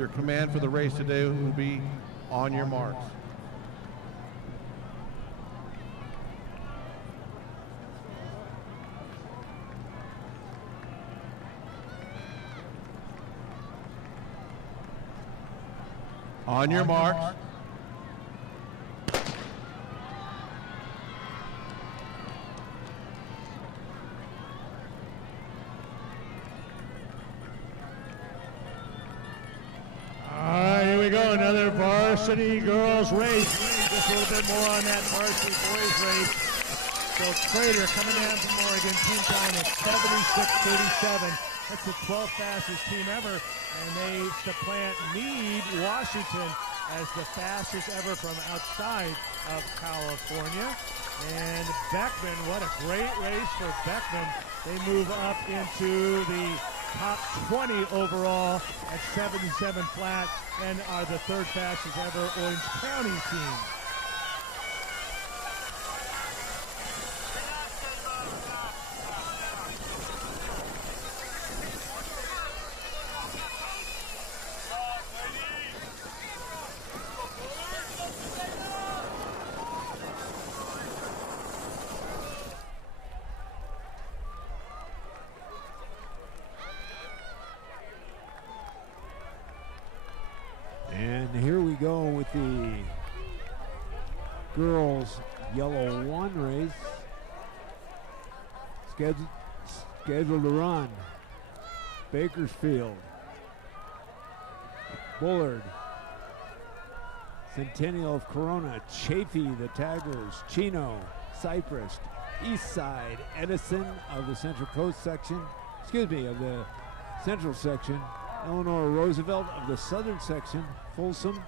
Your command for the race today will be on your marks. On your marks. Here we go, another varsity girls race. Just a little bit more on that varsity boys race. So Crater coming down from Oregon, team time at 76:37. That's the 12th fastest team ever, and they supplant Meade, Washington, as the fastest ever from outside of California. And Beckman, what a great race for Beckman. They move up into the top 20 overall at 77 flat and are the third fastest ever Orange County team. And here we go with the girls yellow 1 race. Scheduled to run Bakersfield, Bullard, Centennial of Corona, Chaffee, the Tigers, Chino, Cypress, Eastside, Edison of the Central Coast section, of the Central section, Eleanor Roosevelt of the Southern section, Folsom,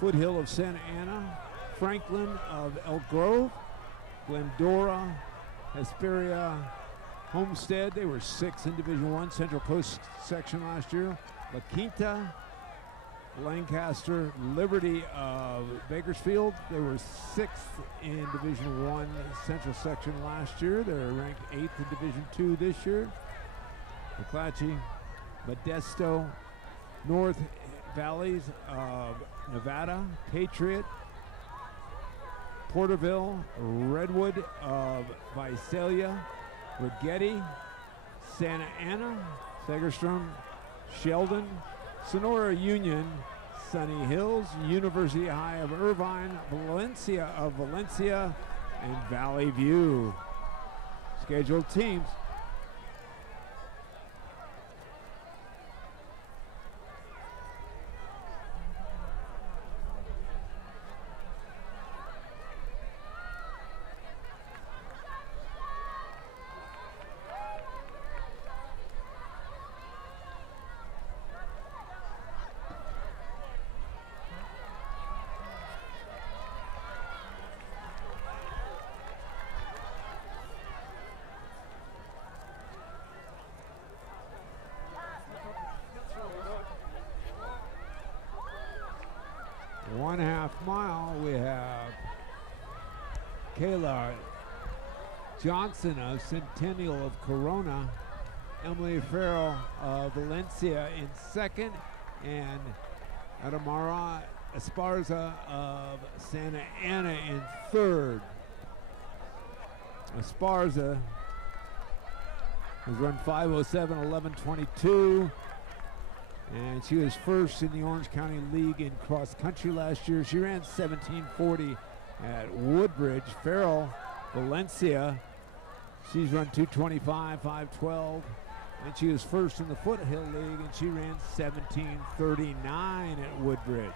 Foothill of Santa Ana, Franklin of Elk Grove, Glendora, Hesperia, Homestead. They were 6th in Division I, Central Coast section last year. La Quinta, Lancaster, Liberty of Bakersfield. They were 6th in Division I, Central section last year. They're ranked 8th in Division II this year. McClatchy, Modesto, North Valleys of Nevada, Patriot, Porterville, Redwood of Visalia, Rigetti, Santa Ana, Segerstrom, Sheldon, Sonora Union, Sunny Hills, University High of Irvine, Valencia of Valencia, and Valley View. Scheduled teams. One half mile, we have Kayla Johnson of Centennial of Corona, Emily Farrell of Valencia in second, and Adamara Esparza of Santa Ana in third. Esparza has run 5:07:11:22. And she was first in the Orange County League in cross country last year. She ran 17:40 at Woodbridge. Farrell, Valencia, she's run 2:25, 5:12. And she was first in the Foothill League, and she ran 17:39 at Woodbridge.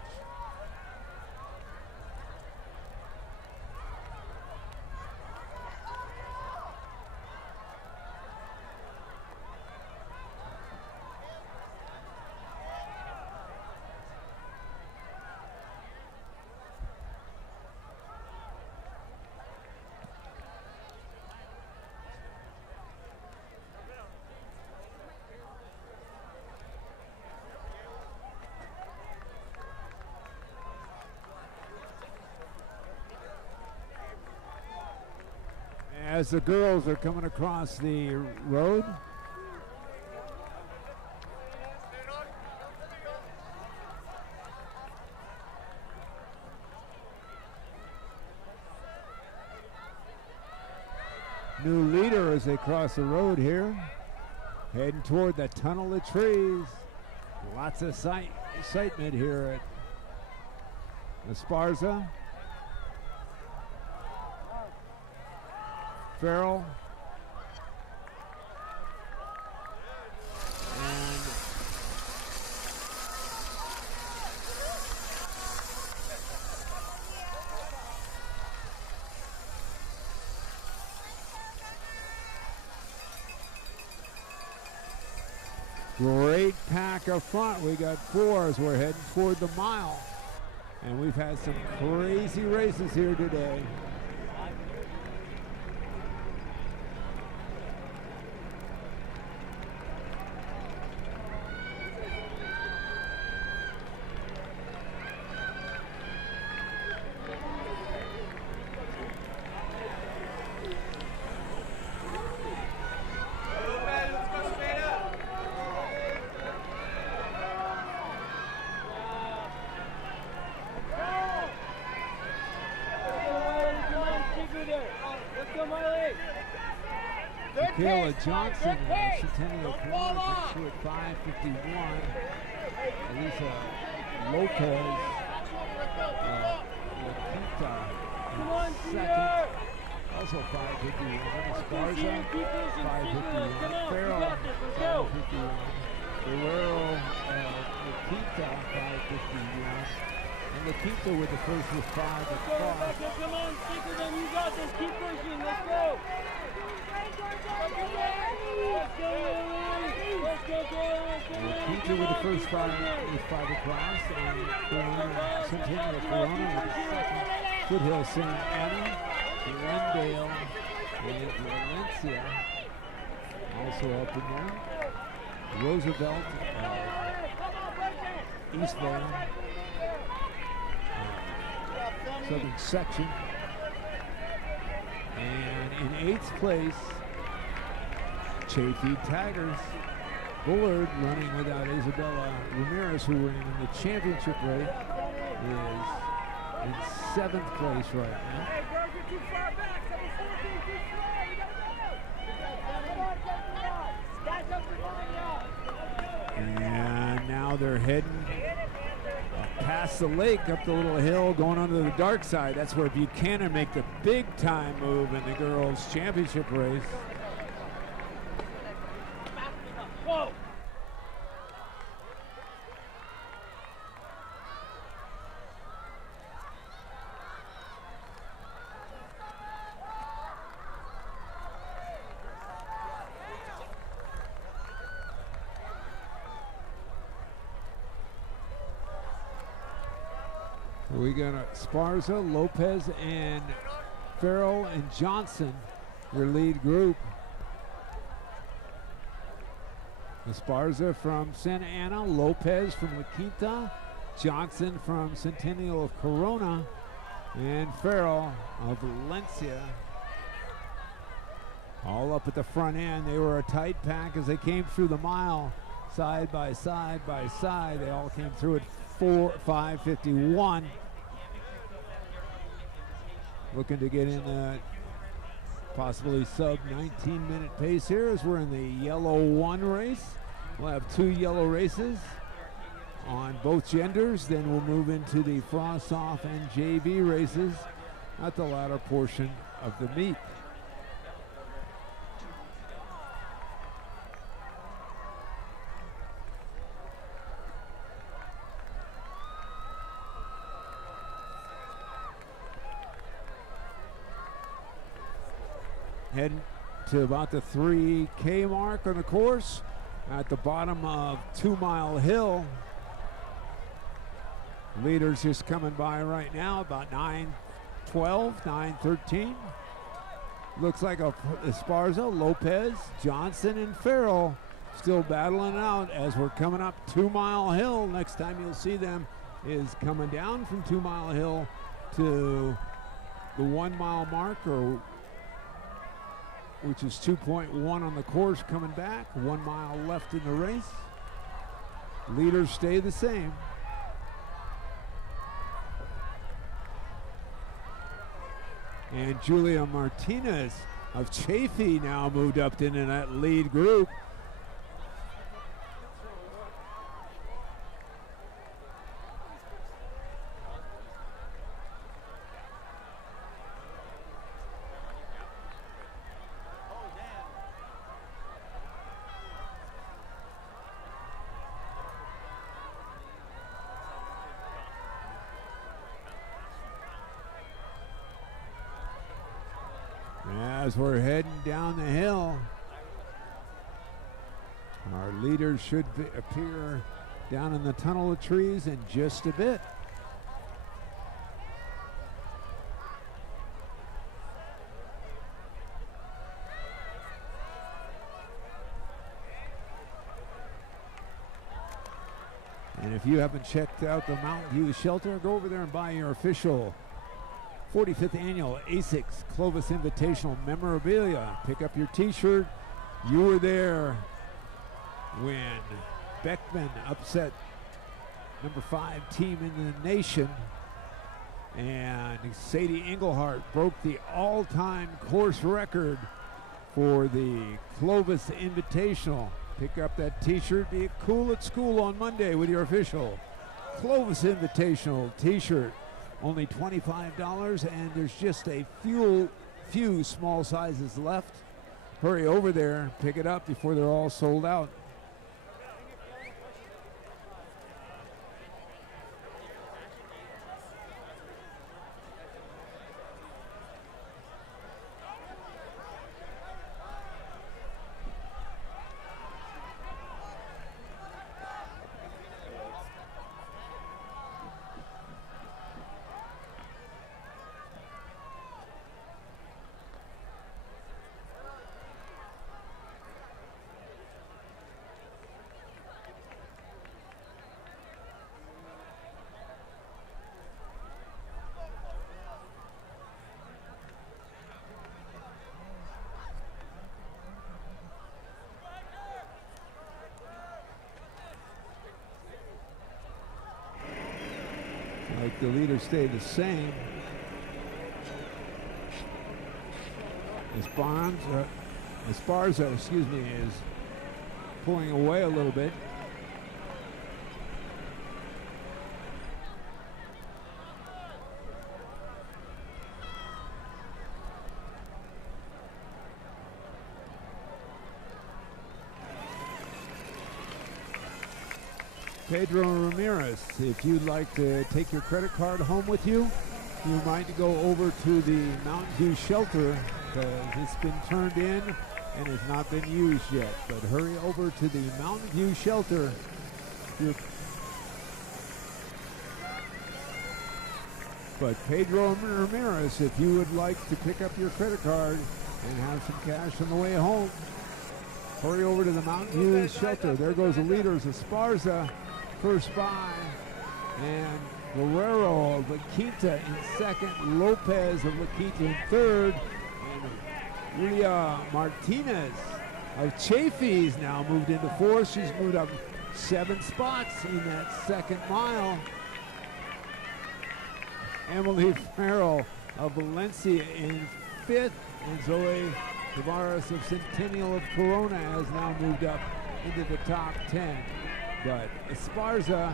As the girls are coming across the road, new leader as they cross the road here. Heading toward the tunnel of trees. Lots of excitement here at Esparza. Farrell. And great pack up front. We got 4 as we're heading toward the mile. And we've had some crazy races here today. Johnson and Centennial Corona to at 5:51. Elisa Lopez, Laquita second, also 5:51. Esparza, 5:51. Farrell, 5:51. Guerrero, Laquita, 5:51. And Laquita with the first with 5 across. Come on, stick with them. You got this. Keep pushing. Let's go. Laquita with the first 5 with 5 across, and Centennial Corona with the second. Foothill St. Anna, Glendale, and Valencia also up in there. Roosevelt, Eastvale, Southern Section. And in 8th place, Chaffee Tigers. Bullard running without Isabella Ramirez, who ran in the championship race, is in 7th place right now. And now they're heading past the lake, up the little hill, going onto the dark side. That's where Buchanan make the big time move in the girls' championship race. Whoa. We got Esparza, Lopez, and Farrell and Johnson, your lead group. Esparza from Santa Ana, Lopez from La Quinta, Johnson from Centennial of Corona, and Farrell of Valencia. All up at the front end. They were a tight pack as they came through the mile, side by side by side. They all came through at 5:51. Looking to get in a possibly sub 19-minute pace here as we're in the yellow 1 race. We'll have 2 yellow races on both genders. Then we'll move into the frost-off and JV races at the latter portion of the meet. Heading to about the 3K mark on the course at the bottom of 2 Mile Hill. Leaders just coming by right now, about 9:12, 9:13. Looks like Esparza, Lopez, Johnson, and Farrell still battling out as we're coming up 2 Mile Hill. Next time you'll see them is coming down from 2 Mile Hill to the 1 mile mark, or which is 2.1 on the course coming back. 1 mile left in the race. Leaders stay the same. And Julia Martinez of Chafee now moved up into that lead group. As we're heading down the hill, our leaders should appear down in the tunnel of trees in just a bit. And if you haven't checked out the Mountain View Shelter, go over there and buy your official 45th Annual ASICS Clovis Invitational memorabilia. Pick up your t-shirt. You were there when Beckman upset number 5 team in the nation, and Sadie Englehart broke the all-time course record for the Clovis Invitational. Pick up that t-shirt. Be cool at school on Monday with your official Clovis Invitational t-shirt. Only $25, and there's just a few small sizes left. Hurry over there, pick it up before they're all sold out. Like the leaders stay the same. Esparza, is pulling away a little bit. Pedro Ramirez, if you'd like to take your credit card home with you, you might go over to the Mountain View Shelter because it's been turned in and has not been used yet. But hurry over to the Mountain View Shelter. But Pedro Ramirez, if you would like to pick up your credit card and have some cash on the way home, hurry over to the Mountain View Shelter. There goes the leaders, Esparza first by, and Guerrero of La Quinta in second, Lopez of La Quinta in third, and Julia Martinez of Chafee's now moved into fourth. She's moved up 7 spots in that second mile. Emily Farrell of Valencia in fifth, and Zoe Tavares of Centennial of Corona has now moved up into the top 10. But Esparza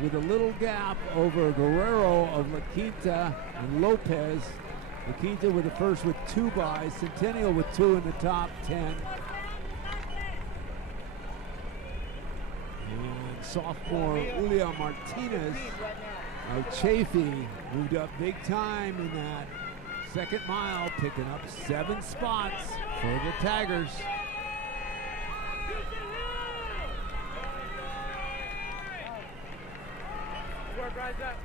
with a little gap over Guerrero of La Quinta and Lopez. La Quinta with the first with 2 buys, Centennial with 2 in the top 10. And sophomore Julia Martinez of Chafee moved up big time in that second mile, picking up 7 spots for the Tigers. Rise up.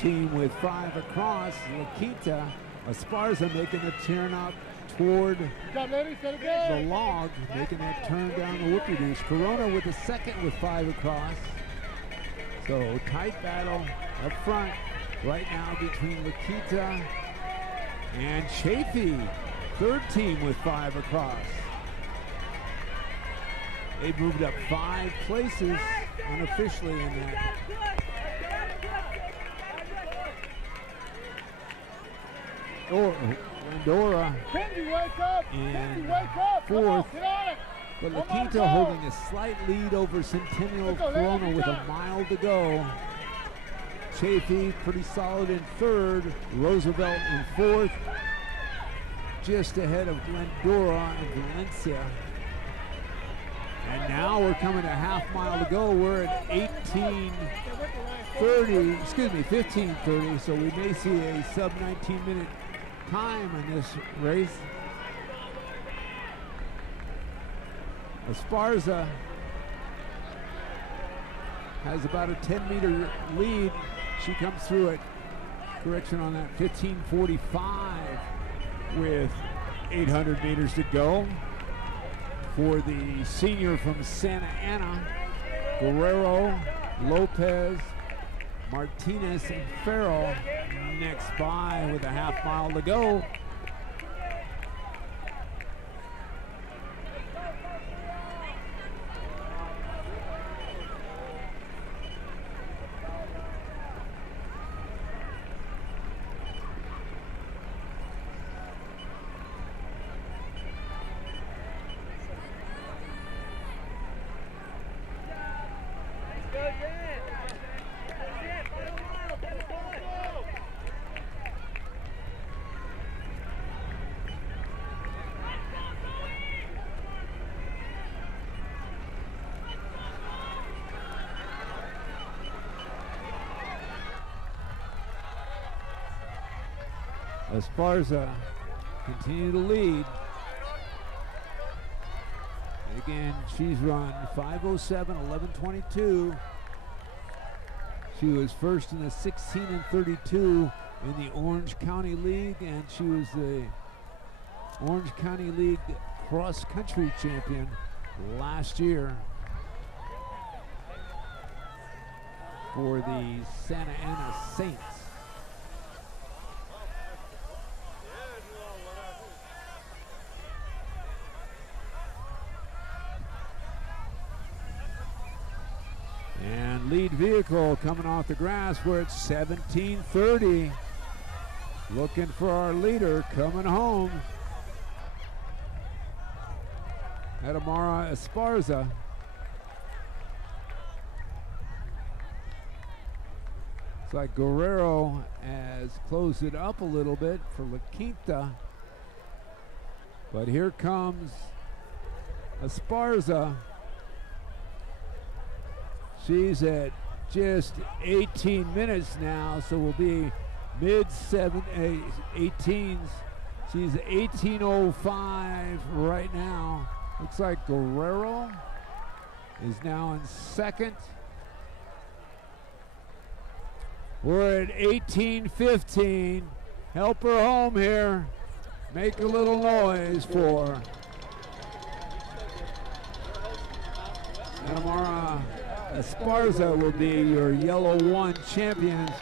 Team with 5 across, La Quinta, Esparza making the turn up toward the log, making that turn down the whoopie-doos. Corona with the second with 5 across. So tight battle up front. right now between Lakita and Chafee. Third team with 5 across. They moved up 5 places unofficially in that. Glendora in 4th, but Lakita holding a slight lead over Centennial Corona with a mile to go. Chafee pretty solid in 3rd, Roosevelt in 4th, just ahead of Glendora and Valencia. And now we're coming a half mile to go. We're at 15:30, so we may see a sub 19-minute time in this race. Esparza has about a 10-meter lead. She comes through at, correction on that, 15:45 with 800 meters to go. For the senior from Santa Ana, Guerrero, Lopez, Martinez, and Farrell next by with a half mile to go. Esparza continue to lead. And again, she's run 5:07, 11:22. She was first in the 16 and 32 in the Orange County League, and she was the Orange County League Cross Country champion last year for the Santa Ana Saints. And lead vehicle coming off the grass. We're at 17:30. Looking for our leader coming home. Adamara Esparza. It's like Guerrero has closed it up a little bit for La Quinta. But here comes Esparza. She's at just 18 minutes now, so we'll be mid-18s. She's 18:05 right now. Looks like Guerrero is now in second. We're at 18:15. Help her home here. Make a little noise for Adamara Esparza will be your yellow one champions,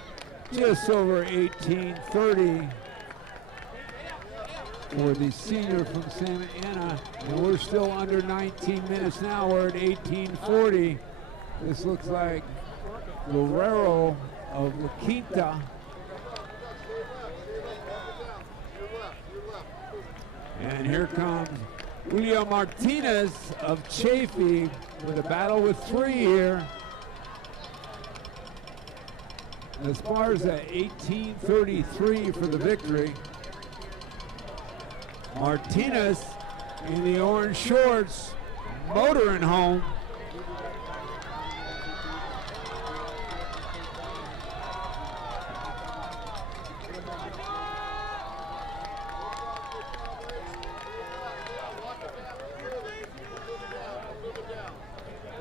just over 18:30 for the senior from Santa Ana. And we're still under 19 minutes now. We're at 18:40. This looks like Guerrero of La Quinta. And here comes Julio Martinez of Chafee with a battle with 3 here. Esparza 18:33 for the victory. Martinez in the orange shorts, motoring home.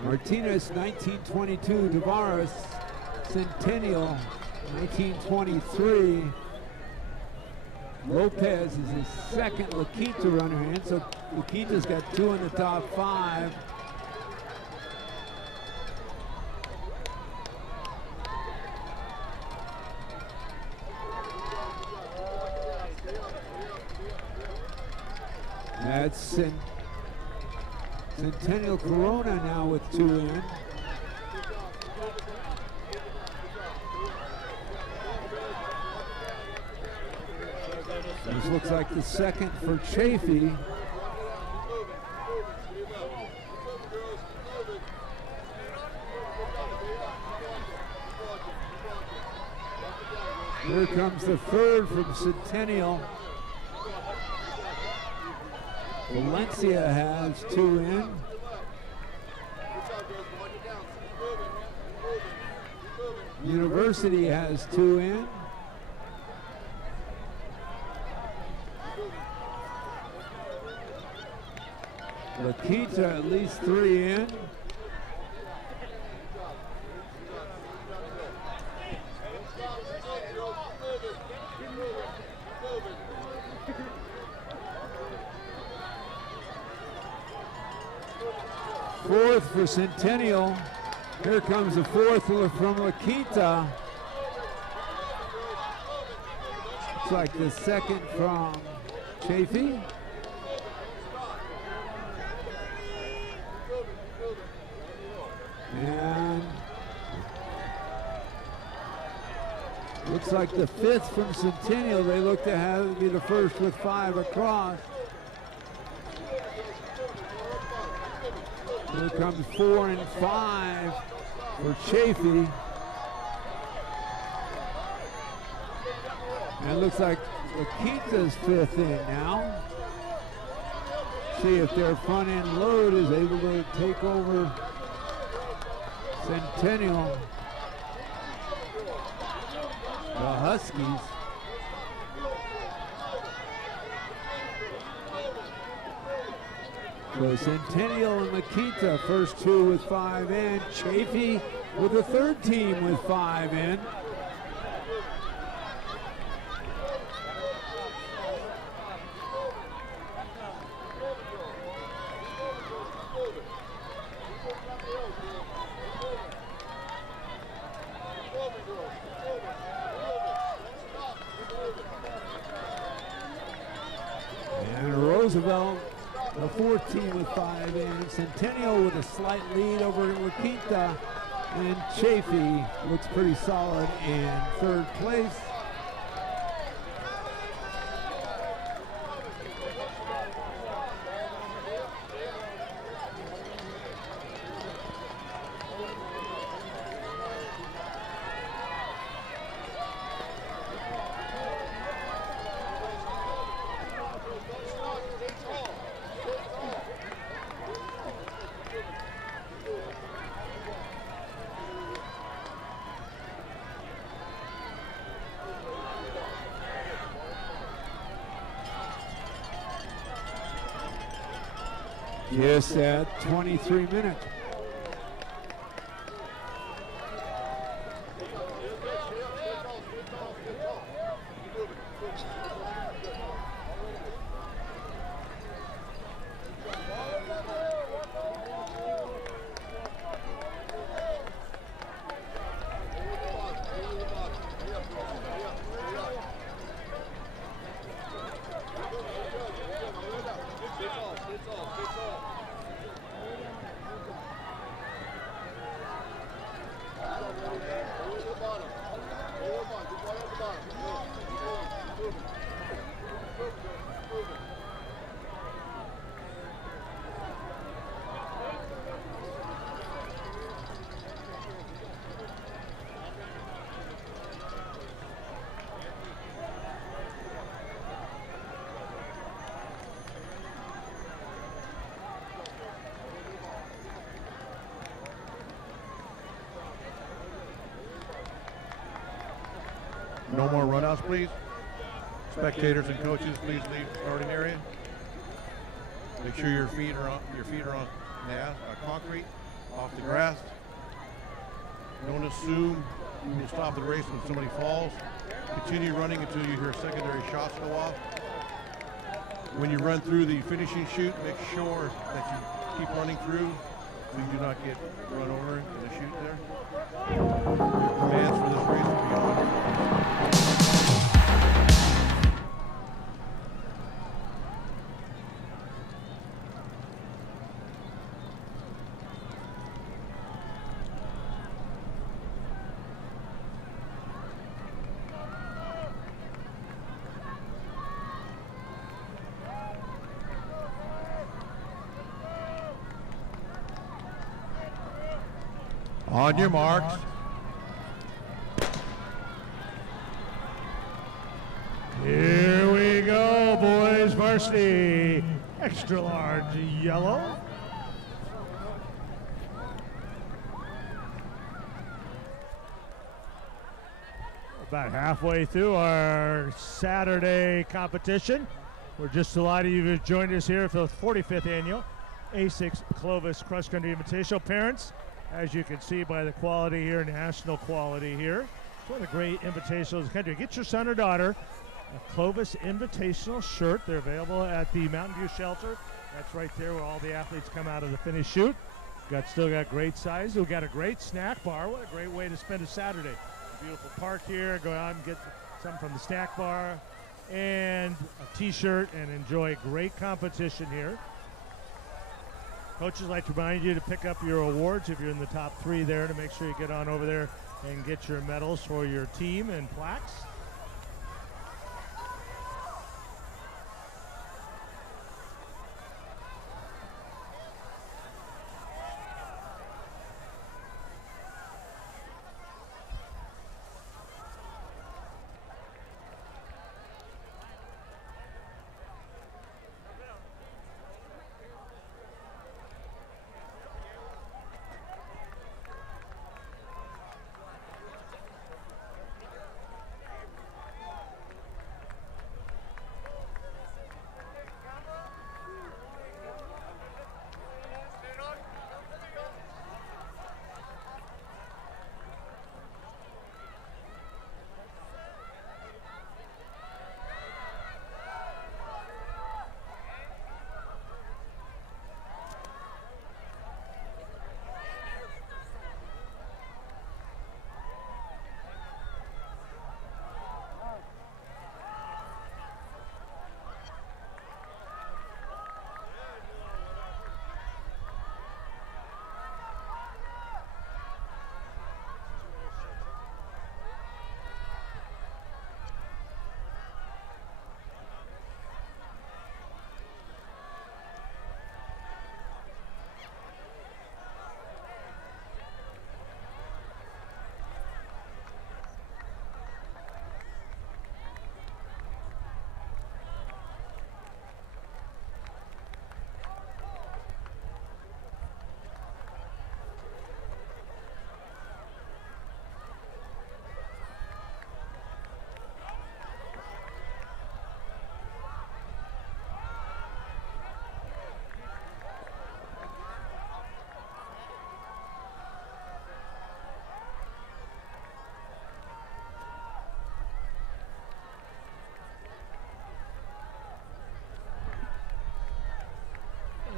Martinez 1922, Tavares Centennial 1923. Lopez is his second La Quinta runner in, so La Quinta's got 2 in the top 5. That's Centennial Corona now with 2 in. This looks like the second for Chafee. Here comes the third from Centennial. Valencia has 2 in. University has 2 in. La Quinta at least 3 in. Fourth for Centennial. Here comes the fourth from La Quinta. Looks like the second from Chafee. And looks like the fifth from Centennial. They look to have it be the first with 5 across. Here comes 4 and 5 for Chafee. And it looks like La Quinta's 5th in now. See if their front end load is able to take over Centennial. The Huskies. So Centennial and La Quinta, first 2 with 5 in. Chafee with the third team with 5 in. And Roosevelt, the fourth team with 5 in. Centennial with a slight lead over La Quinta. And Chafee looks pretty solid in third place. Just at 23 minutes. No more runouts, please. Spectators and coaches, please leave the starting area. Make sure your feet are on concrete, off the grass. Don't assume you'll stop the race when somebody falls. Continue running until you hear secondary shots go off. When you run through the finishing chute, make sure that you keep running through so you do not get run over in the chute there. Commands for this race will be on. On your marks. Here we go, boys. Varsity extra large yellow. About halfway through our Saturday competition. We're just delighted you've joined us here for the 45th annual A6 Clovis Cross Country Invitational. Parents, as you can see by the quality here, national quality here, it's one of the great invitationals in the country. Get your son or daughter a Clovis Invitational shirt. They're available at the Mountain View Shelter. That's right there where all the athletes come out of the finish chute. Still got great size. We've got a great snack bar. What a great way to spend a Saturday. Beautiful park here. Go out and get something from the snack bar and a t-shirt and enjoy great competition here. Coaches like to remind you to pick up your awards if you're in the top 3 there, to make sure you get on over there and get your medals for your team and plaques.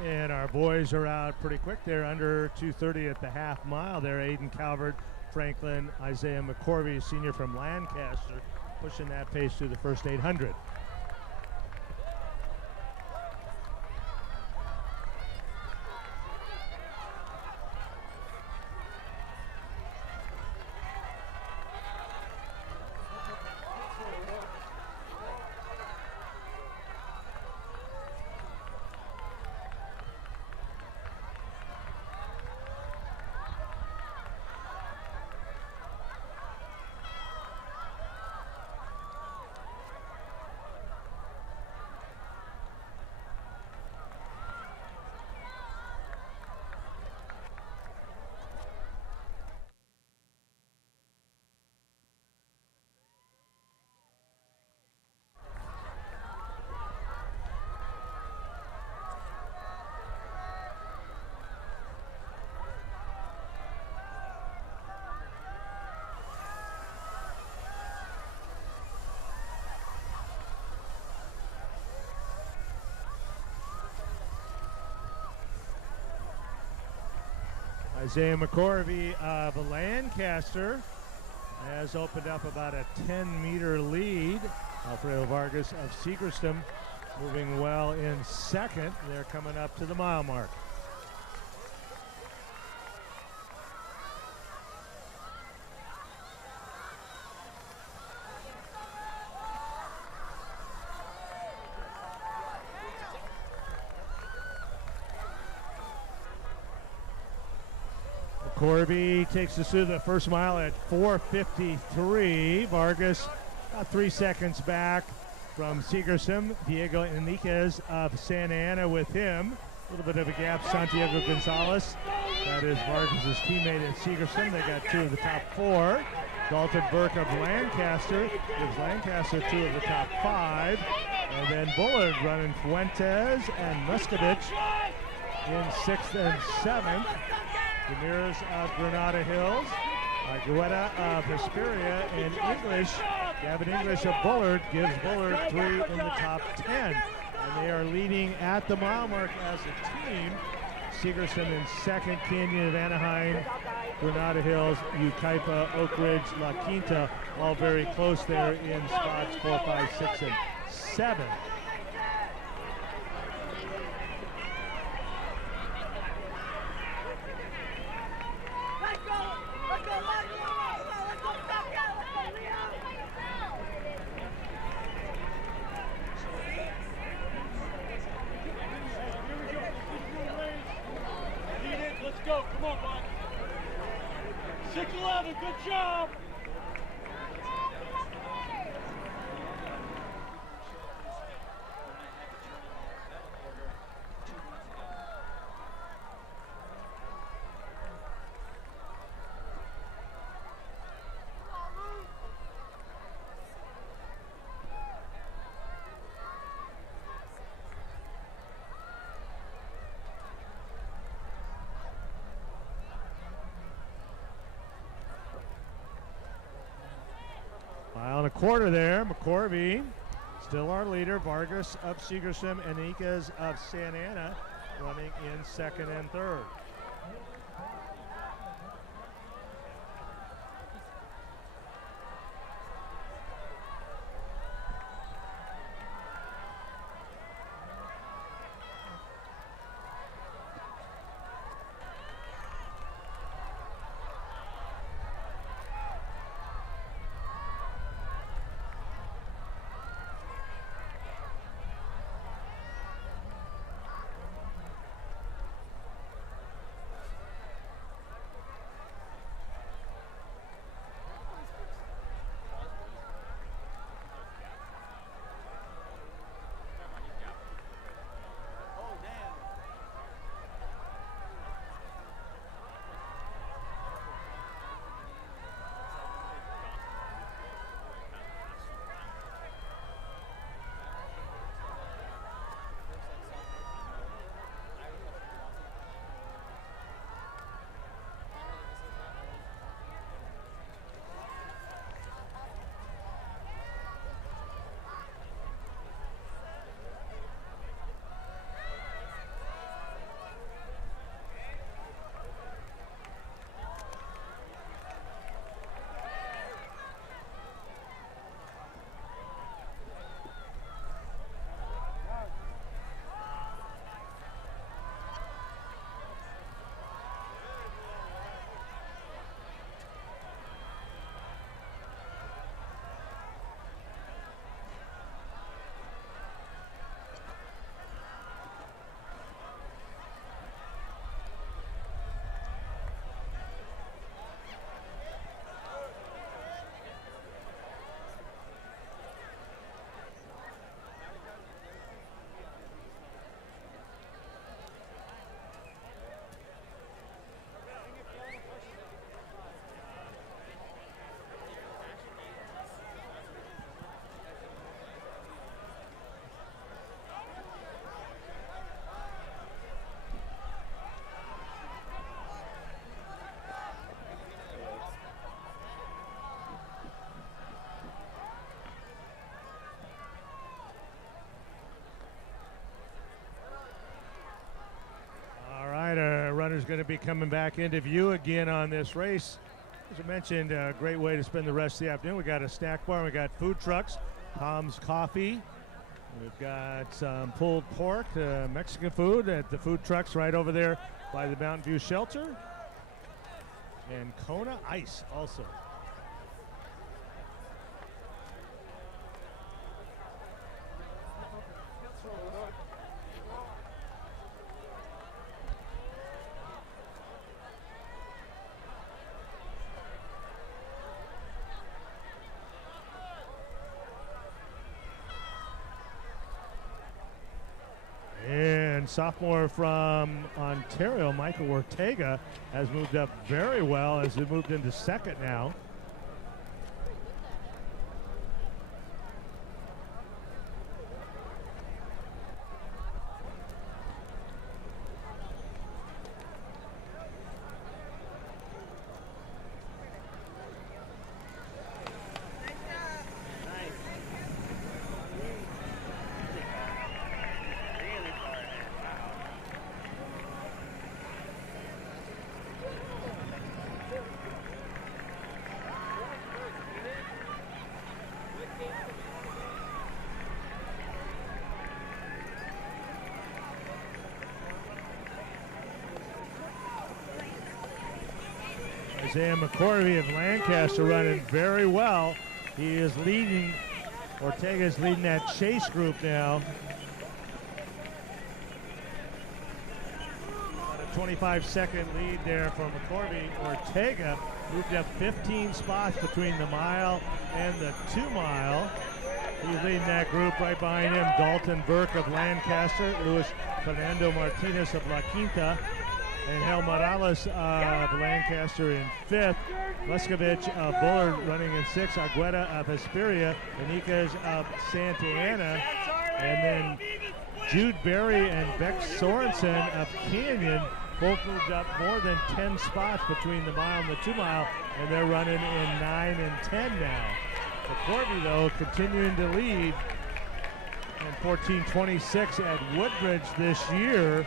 And our boys are out pretty quick. They're under 2:30 at the half mile. They're Aiden Calvert, Franklin, Isaiah McCorvey, senior from Lancaster, pushing that pace through the first 800. Isaiah McCorvey of Lancaster has opened up about a 10-meter lead. Alfredo Vargas of Seagerston moving well in second. They're coming up to the mile mark. McCorvey takes us through the first mile at 4:53. Vargas 3 seconds back from Segerson. Diego Enriquez of Santa Ana with him. A little bit of a gap. Santiago Gonzalez, that is Vargas' teammate at Segerson. They got 2 of the top 4. Dalton Burke of Lancaster gives Lancaster 2 of the top 5. And then Bullard running Fuentes and Muscovich in 6th and 7th. Ramirez of Granada Hills. Argueta of Hesperia and English. Gavin English of Bullard gives Bullard 3 in the top 10. And they are leading at the mile mark as a team. Segerson in 2nd, Canyon of Anaheim, Granada Hills, Yucaipa, Oak Ridge, La Quinta, all very close there in spots 4, 5, 6, and 7. Go, come on, bud. 6-11, good job. Mile and a quarter there. McCorvey, still our leader. Vargas of Segerson, Enriquez of Santa Ana running in 2nd and 3rd. Runner's going to be coming back into view again on this race. As I mentioned, a great way to spend the rest of the afternoon. We got a snack bar, we got food trucks, Tom's Coffee. We've got some pulled pork, Mexican food at the food trucks right over there by the Mountain View Shelter. And Kona Ice also. sophomore from Ontario, Michael Ortega, has moved up very well as he moved into second now. Isaiah McCorvey of Lancaster running very well. He is leading, Ortega's leading that chase group now. A 25-second lead there for McCorvey. Ortega moved up 15 spots between the mile and the 2 mile. He's leading that group. Right behind him, Dalton Burke of Lancaster, Luis Fernando Martinez of La Quinta, and Hel Morales of Lancaster in 5th. Leskovich of Bullard running in 6th. Agueda of Hesperia. Benitez of Santa Ana. And then Jude Berry and Beck Sorensen of Canyon both moved up more than 10 spots between the mile and the 2 mile, and they're running in 9 and 10 now. McCorvey, though, continuing to lead in 14:26 at Woodbridge this year,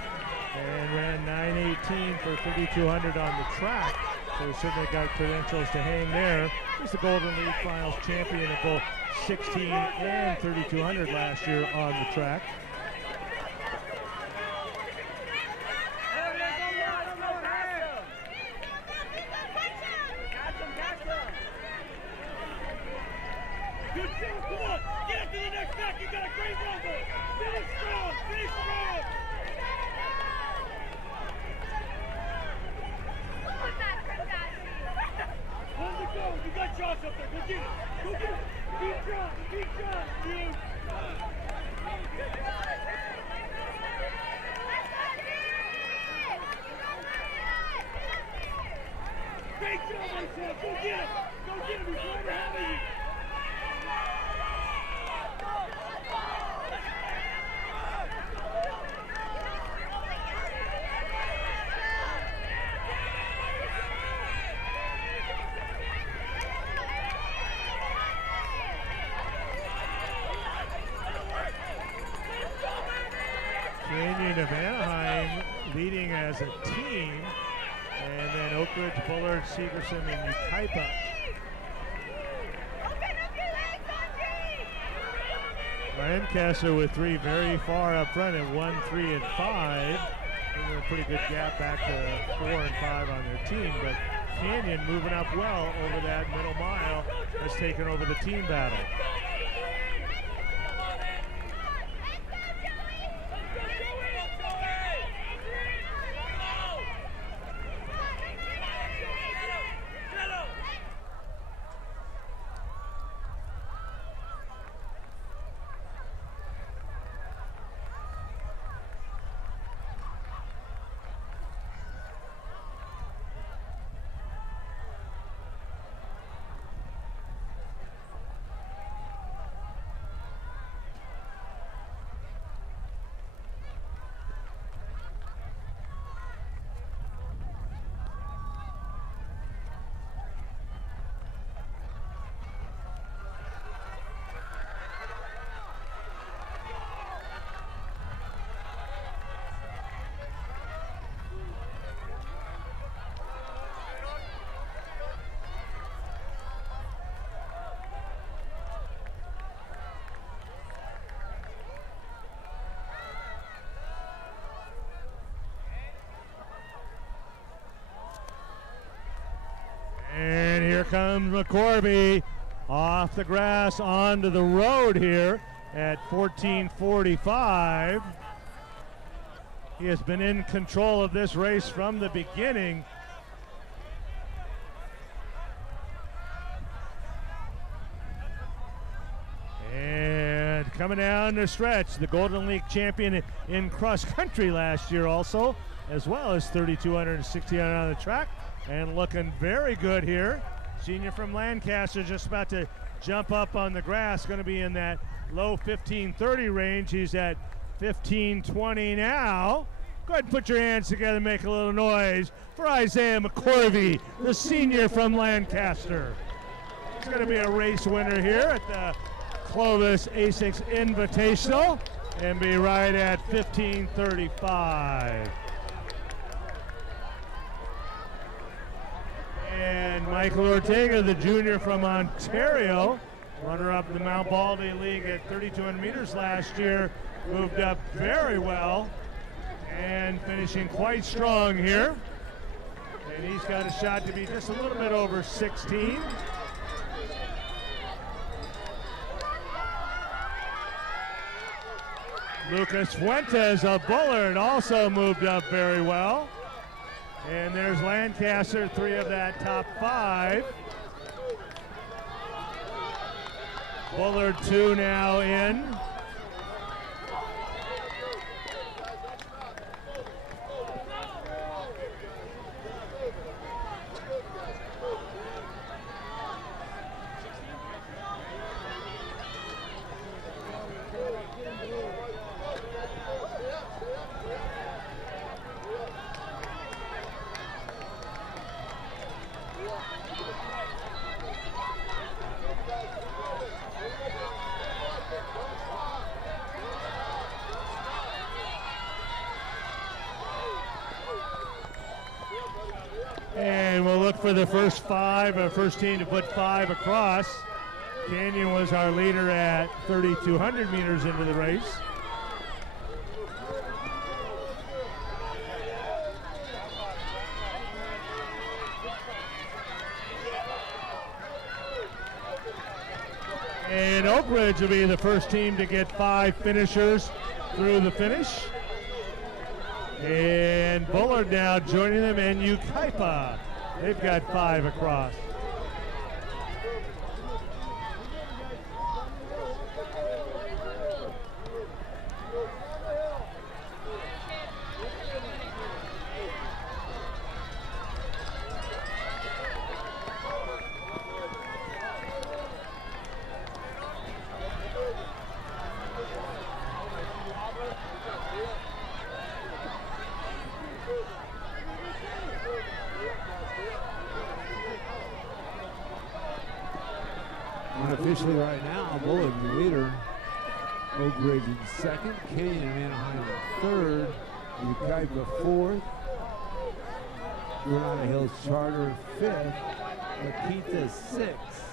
and ran 9:18 for 3,200 on the track. So certainly got credentials to hang there. He's the Golden League Finals champion at both 16 and 3,200 last year on the track. Good job, come on! Get up to the next back, you got a great number! Finish strong, finish strong! Hold it, go! You got Josh up there, go get it! Go get it! Keep Josh, dude! Great job, myself! Go get him! Go get him! He's right ahead of you! Canyon of Anaheim leading as a team, and then Oak Ridge, Bullard, Segerson, and Ukaipa. Lancaster with 3 very far up front at 1, 3, and 5. And a pretty good gap back to 4 and 5 on their team, but Canyon moving up well over that middle mile has taken over the team battle. And here comes McCorvey off the grass onto the road here at 14:45. He has been in control of this race from the beginning. And coming down the stretch, the Golden League champion in cross country last year also, as well as 3,200 and 1,600 on the track, and looking very good here. Senior from Lancaster just about to jump up on the grass, going to be in that low 15:30 range. He's at 15:20 now. Go ahead and put your hands together and make a little noise for Isaiah McCorvey, the senior from Lancaster. He's going to be a race winner here at the Clovis A6 Invitational and be right at 15:35. And Michael Ortega, the junior from Ontario, runner-up in the Mount Baldy League at 3,200 meters last year, moved up very well and finishing quite strong here. And he's got a shot to be just a little bit over 16. Lucas Fuentes of Bullard also moved up very well. And there's Lancaster, 3 of that top 5. Bullard 2 now in. And we'll look for the first 5, first team to put 5 across. Canyon was our leader at 3,200 meters into the race. And Oak Ridge will be the first team to get 5 finishers through the finish. And Bullard now joining them, and Ukaipa. They've got 5 across. Unofficially right now, Bullard the leader, Oak Ridge in second, Canyon and Anaheim in third, Ukaipa fourth, Granada Hills Charter fifth, Lakita sixth.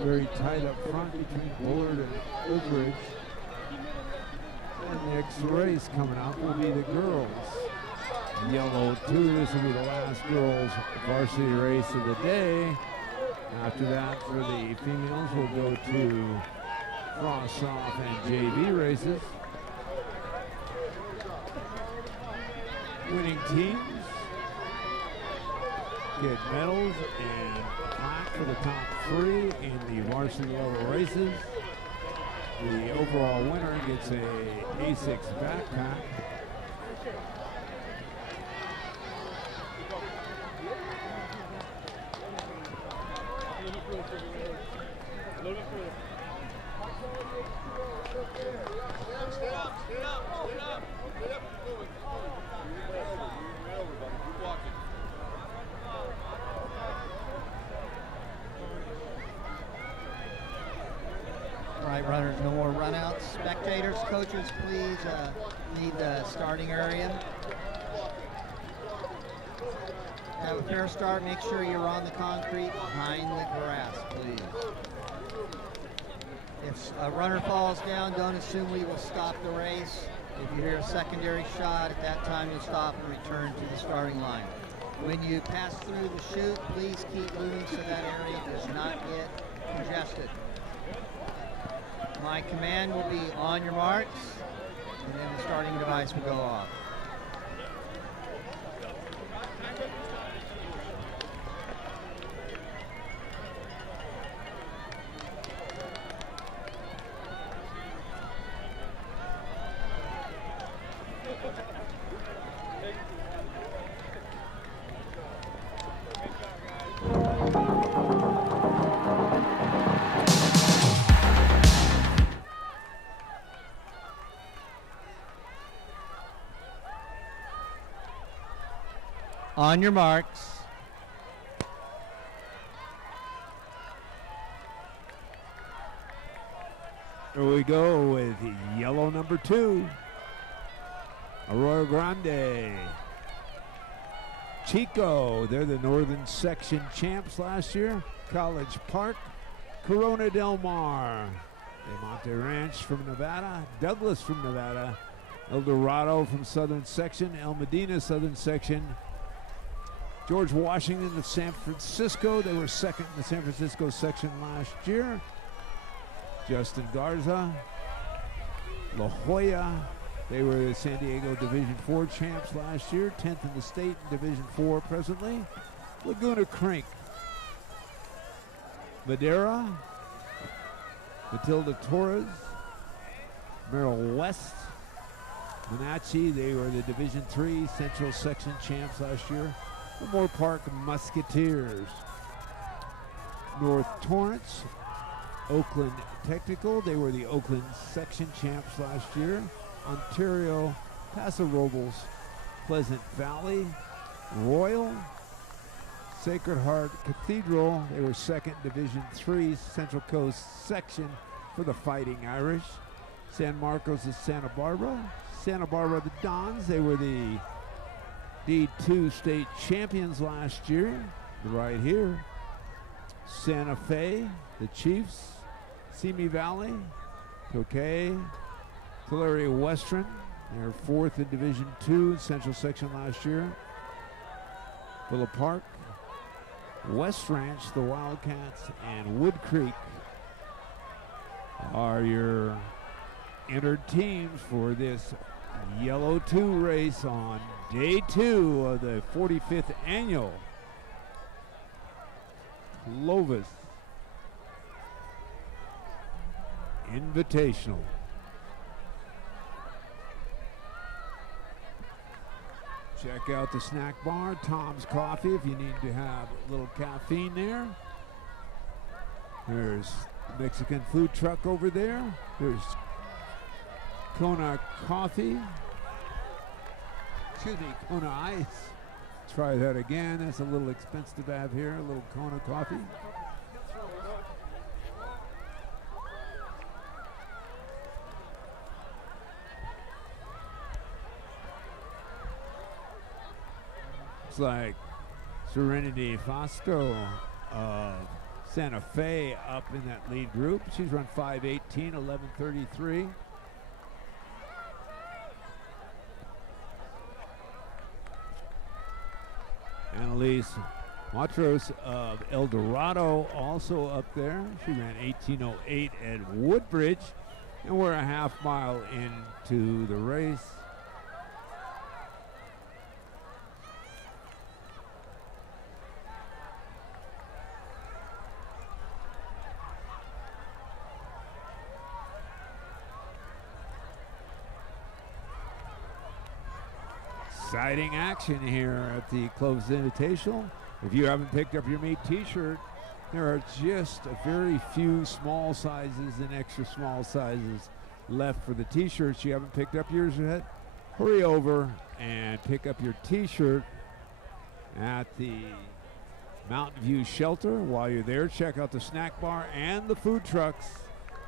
Very tight up front between Bullard and Oak Ridge. And the next race coming up will be the girls. Yellow 2, this will be the last girls varsity race of the day. After that, for the females, we'll go to cross-off and JV races. Winning teams get medals and plaque for the top 3 in the varsity level races. The overall winner gets a A6 backpack. Right, runners, no more runouts. Spectators, coaches, please leave the starting area. Have a fair start. Make sure you're on the concrete behind the grass, please. If a runner falls down, don't assume we will stop the race. If you hear a secondary shot, at that time you'll stop and return to the starting line. When you pass through the chute, please keep moving so that area does not get congested. My command will be on your marks, and then the starting device will go off. On your marks. Here we go with yellow number 2. Arroyo Grande. Chico, they're the Northern Section champs last year. College Park. Corona Del Mar. De Monte Ranch from Nevada. Douglas from Nevada. El Dorado from Southern Section. El Medina Southern Section. George Washington of San Francisco. They were second in the San Francisco section last year. Justin Garza. La Jolla. They were the San Diego Division 4 champs last year. 10th in the state in Division 4 presently. Laguna Creek. Madera. Matilda Torres. Merrill West. Wenatchee, they were the Division 3 Central Section champs last year. Woodward Park Musketeers. North Torrance. Oakland Technical, they were the Oakland Section champs last year. Ontario, Paso Robles, Pleasant Valley, Royal, Sacred Heart Cathedral, they were second Division 3 Central Coast Section for the Fighting Irish. San Marcos of Santa Barbara the Dons, they were the D2 state champions last year, right here. Santa Fe, the Chiefs. Simi Valley, Tokay, Tulare Western, they're 4th in Division 2 Central Section last year. Villa Park, West Ranch, the Wildcats, and Wood Creek are your entered teams for this Yellow 2 race on day 2 of the 45th annual Clovis Invitational. Check out the snack bar, Tom's Coffee, if you need to have a little caffeine there. There's the Mexican food truck over there. There's Kona Coffee. Excuse me, Kona Ice. Try that again. That's a little expensive to have here, a little Kona Coffee. Like Serenity Fosco of Santa Fe up in that lead group. She's run 5:18, 11:33. Annalise Matros of El Dorado also up there. She ran 18:08 at Woodbridge, and we're a half mile into the race. Exciting action here at the Clovis Invitational. If you haven't picked up your meat t-shirt, there are just a very few small sizes and extra small sizes left for the t-shirts. You haven't picked up yours yet? Hurry over and pick up your t-shirt at the Mountain View Shelter. While you're there, check out the snack bar and the food trucks.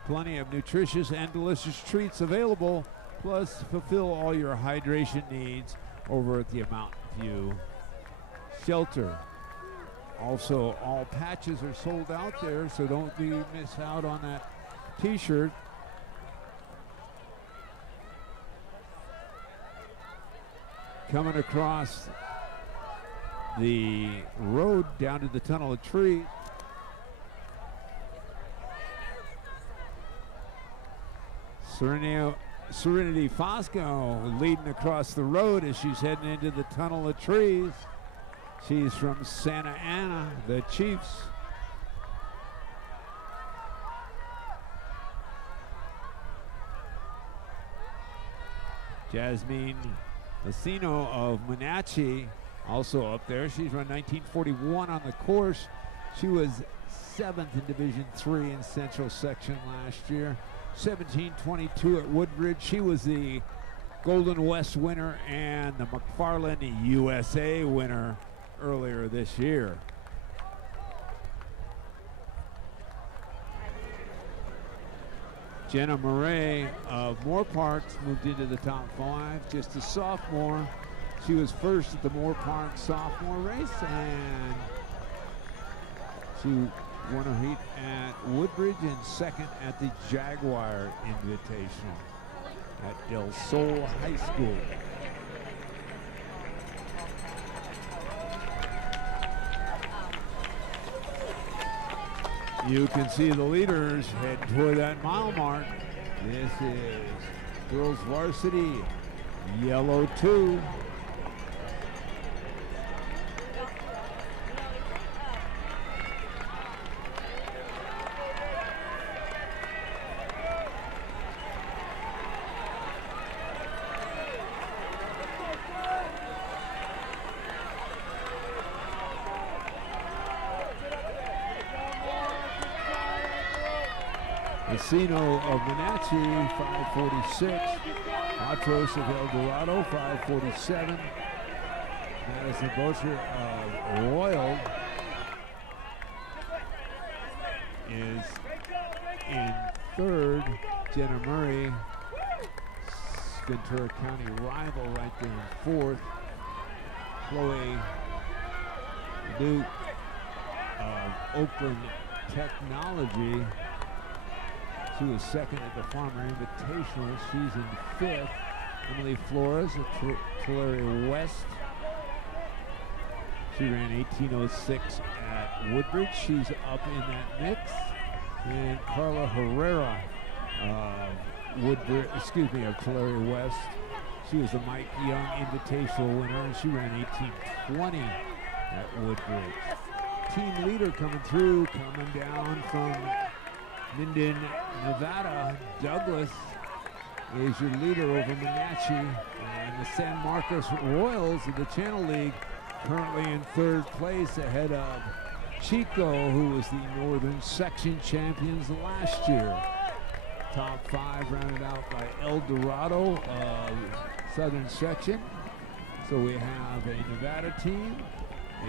Plenty of nutritious and delicious treats available, plus fulfill all your hydration needs over at the Mountain View Shelter. Also, all patches are sold out there, so don't miss out on that t-shirt. Coming across the road down to the Tunnel of Trees. Serenity Fosco leading across the road as she's heading into the Tunnel of Trees. She's from Santa Ana, the Chiefs. Jasmine Lucino of Wenatchee also up there. She's run 19:41 on the course. She was 7th in Division 3 in Central Section last year. 17:22 at Woodbridge. She was the Golden West winner and the McFarland USA winner earlier this year. Jenna Murray of Moore Parks moved into the top 5, just a sophomore. She was first at the Moore Park sophomore race, and she won her heat at Woodbridge and second at the Jaguar Invitational at Del Sol High School. You can see the leaders head toward that mile mark. This is girls varsity, yellow 2. Casino of Menachie, 546. Matros of El Dorado, 547. Madison Bocher of Royal is in 3rd. Jenna Murray, Ventura County rival, right there in 4th. Chloe Duke of Oakland Technology, she was second at the Farmer Invitational. She's in 5th. Emily Flores of Tulare West. She ran 18:06 at Woodbridge. She's up in that mix. And Carla Herrera of of Tulare West. She was the Mike Young Invitational winner, and she ran 18:20 at Woodbridge. Team leader coming through, coming down from Minden, Nevada. Douglas is your leader over Menachie, and the San Marcos Royals of the Channel League currently in 3rd place ahead of Chico, who was the Northern Section champions last year. Top 5 rounded out by El Dorado of Southern Section. So we have a Nevada team,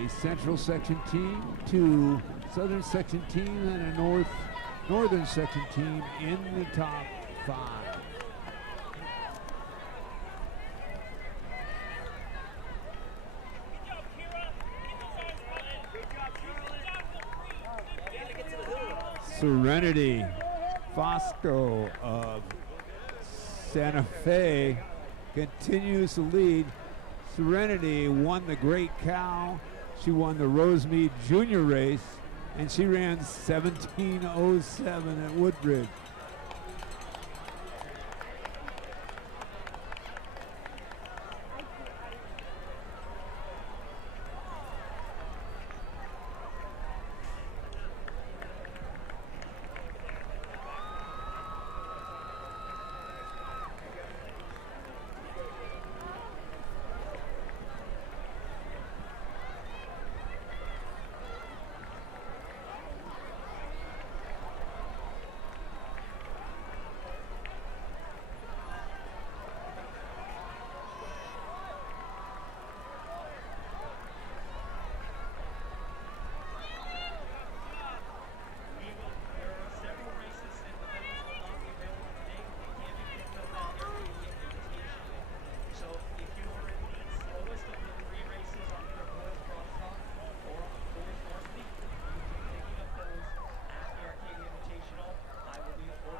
a Central Section team, 2 Southern Section teams, and a Northern Section team in the top 5. Serenity Fosco of Santa Fe continues to lead. Serenity won the Great Cow. She won the Rosemead Junior race, and she ran 17:07 at Woodbridge.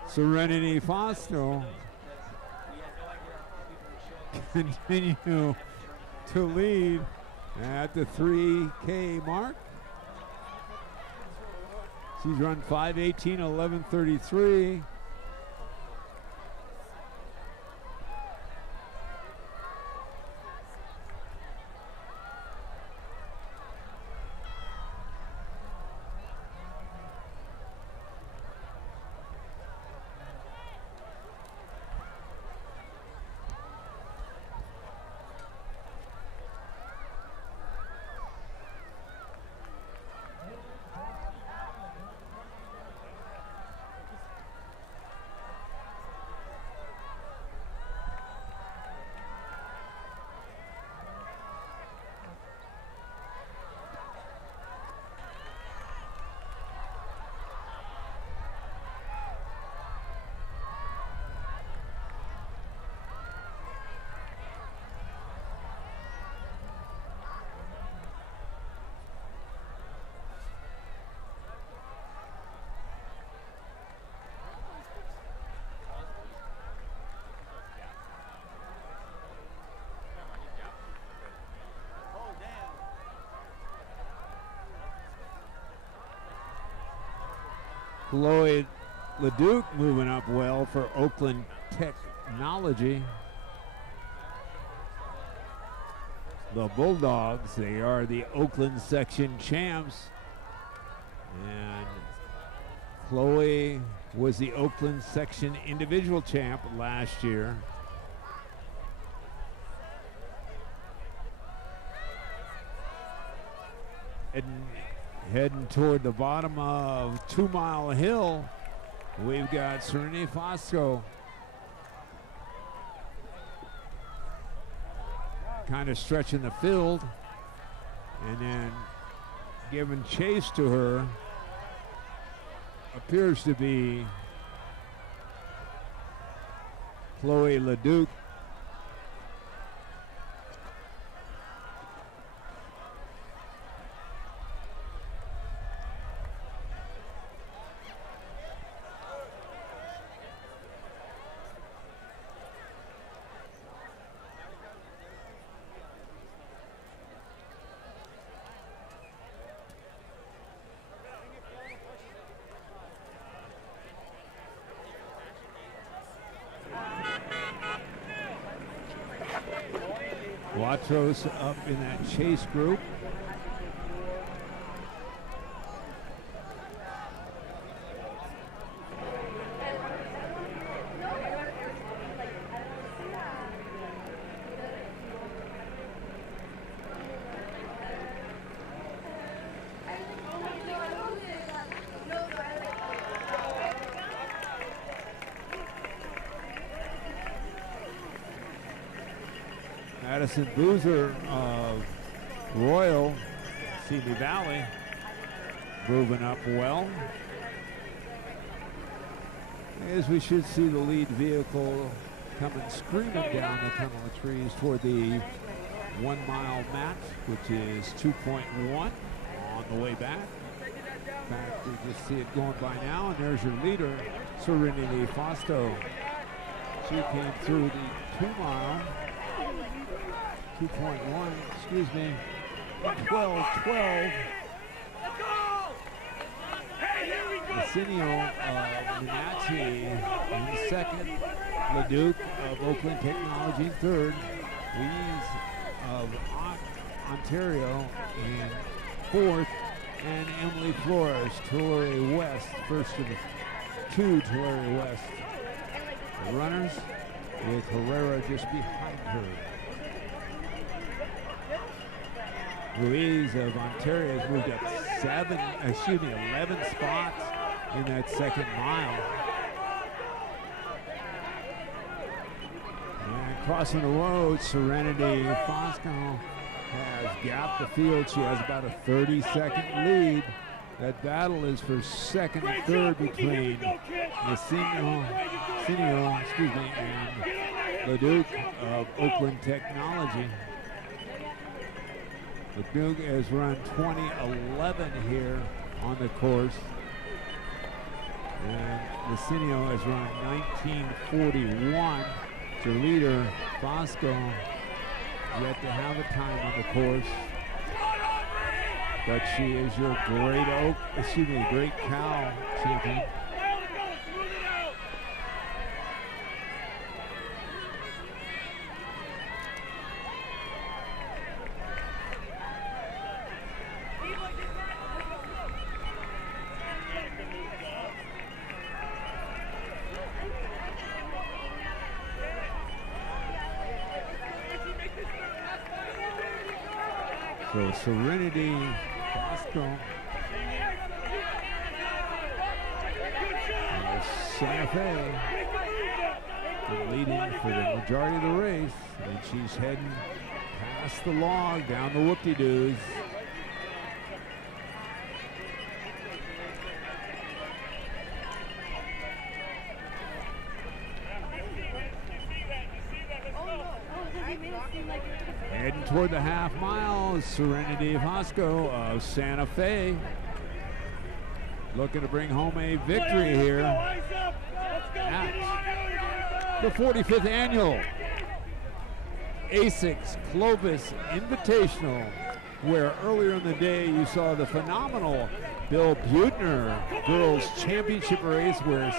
Serenity Fosco continue to lead at the 3K mark. She's run 5:18:11:33. Chloe LeDuc moving up well for Oakland Technology. The Bulldogs, they are the Oakland section champs. And Chloe was the Oakland section individual champ last year. And heading toward the bottom of 2 Mile Hill, we've got Serenity Fosco kind of stretching the field and then giving chase to her appears to be Chloe LeDuc. Watros up in that chase group. Madison Boozer of Royal Simi Valley moving up well. As we should see the lead vehicle coming screaming down the tunnel of trees toward the 1 mile match, which is 2.1 on the way back. In fact, we just see it going by now, and there's your leader, Serenity Fosco. She came through the 2 mile. 2.1, excuse me, 12-12. Arsenio of Wenatchee in second, LeDuc of Oakland Technology in third, Louise of Ontario in fourth, and Emily Flores, Tulare West, first of the two Tulare West. The runners with Herrera just behind her. Louise of Ontario has moved up 11 spots in that second mile. And crossing the road, Serenity Fosco has gapped the field. She has about a 30-second lead. That battle is for second and third between Arsenio, and LeDuc of Oakland Technology. LeDuc has run 20:11 here on the course, and Arsenio has run 19:41. Their leader, Fosco, yet to have a time on the course, but she is your Great Cow champion. So Serenity Fosco and Santa Fe leading for the majority of the race, and she's heading past the log down the whoop-de-doos. Heading toward the half mile is Serenity Fosco of Santa Fe. Looking to bring home a victory here at the 45th annual ASICS Clovis Invitational, where earlier in the day you saw the phenomenal Bill Butner Girls Championship race where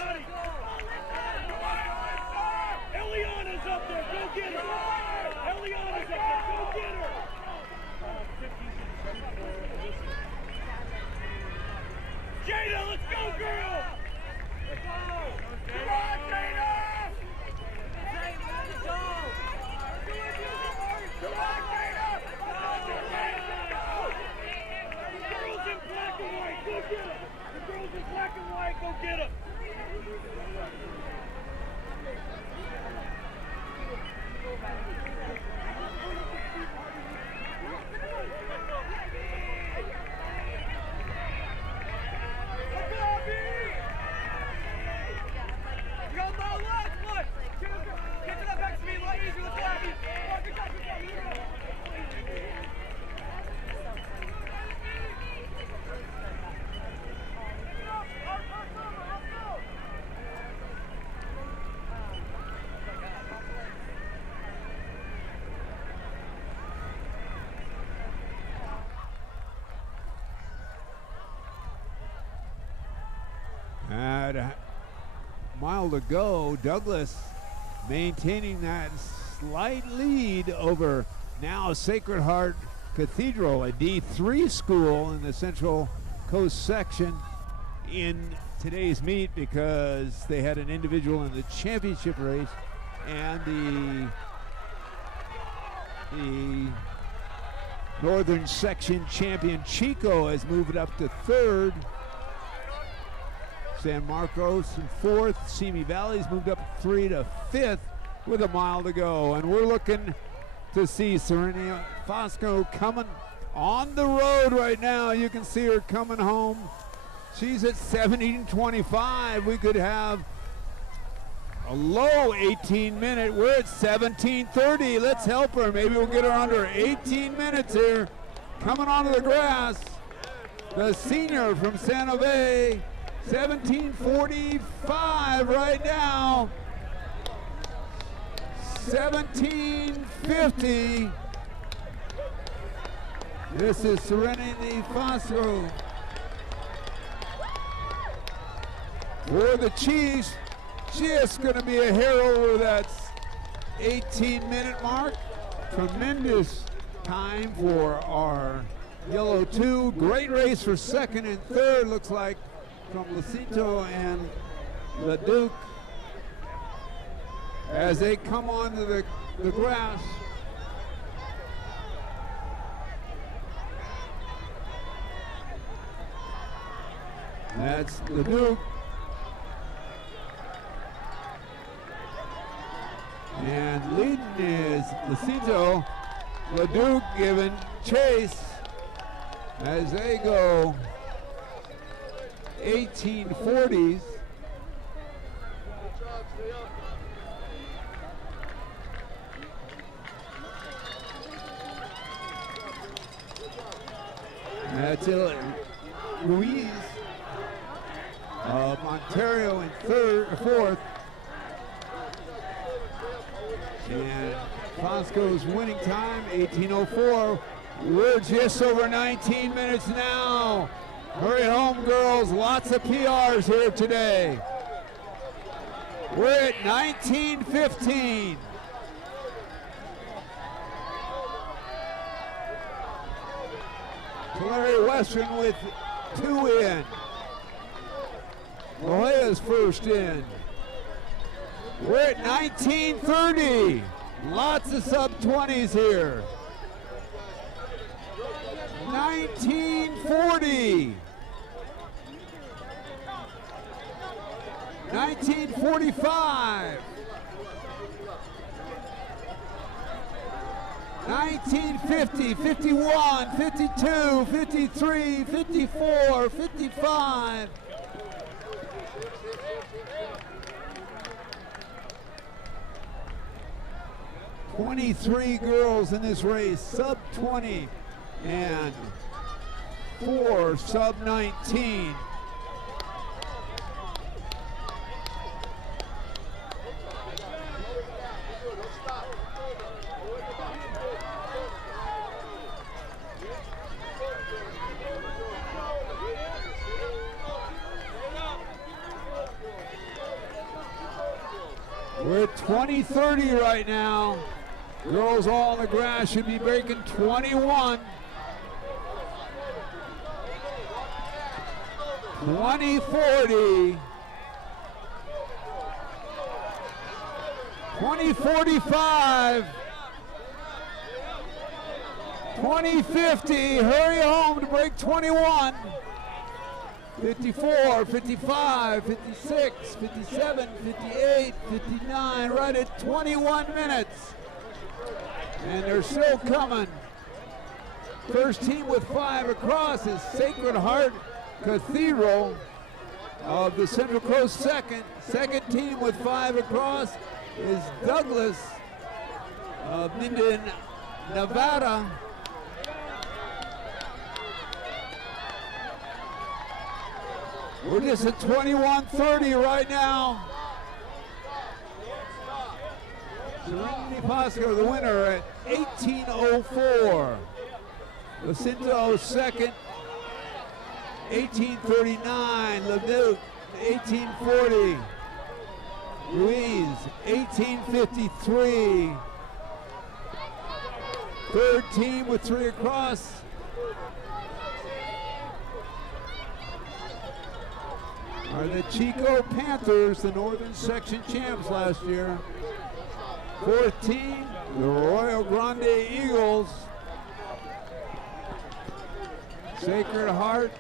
Eliana's up there, go get her! Eliana's up there, go get her! Jada, let's go, girl! Come on, Jada! Let's go! Come on, Jada! The girls in black and white, go get her! The girls in black and white, go get her! At a mile to go, Douglas maintaining that slight lead over now Sacred Heart Cathedral, a D3 school in the Central Coast section in today's meet because they had an individual in the championship race, and the Northern section champion Chico has moved up to third. San Marcos in fourth. Simi Valley's moved up 3 to fifth with a mile to go. And we're looking to see Serena Fosco coming on the road right now. You can see her coming home. She's at 17:25. We could have a low 18 minute. We're at 17:30. Let's help her. Maybe we'll get her under 18 minutes here. Coming onto the grass, the senior from San Jose. 17:45 right now. 17:50. This is Serenity Fosco for the Chiefs. Just going to be a hair over that 18-minute mark. Tremendous time for our Yellow 2. Great race for second and third, looks like, from Lucinto and LeDuc as they come onto the grass. That's LeDuc. And leading is Lucinto. LeDuc giving chase as they go 1840s. That's Ruiz of Ontario in fourth. And Fosco's winning time, 18:04. We're just over 19 minutes now. Hurry home, girls. Lots of PRs here today. We're at 19:15. Tulare Western with 2 in. La Jolla's first in. We're at 19:30. Lots of sub-20s here. 1940. 1945. 1950, 51, 52, 53, 54, 55. "23 girls in this race, sub-20, and 4 sub-19. 20-30 right now. Girls all on the grass should be breaking 21. 20-40. 20-45. 20-50. Hurry home to break 21. 54, 55, 56, 57, 58, 59, right at 21 minutes. And they're still coming. First team with 5 across is Sacred Heart Cathedral of the Central Coast Second. Second team with 5 across is Douglas of Minden, Nevada. We're just at 21-30 right now. Serenity Pasco, the winner at 18:04. Jacinto second, 18:39. Leduc, 18:40. Ruiz, 18:53. Third team with 3 across. Are the Chico Panthers, the Northern Section champs last year. Fourth team, the Royal Grande Eagles. Sacred Heart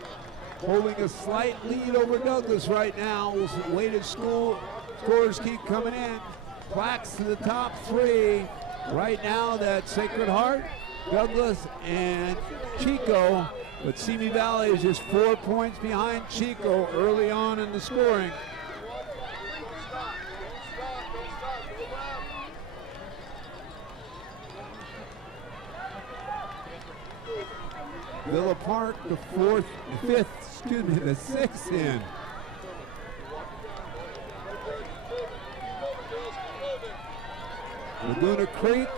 holding a slight lead over Douglas right now. We'll wait as scores keep coming in. Plaques to the top 3. Right now, that's Sacred Heart, Douglas, and Chico. But Simi Valley is just 4 points behind Chico early on in the scoring. Villa Park, the sixth in. Laguna Creek,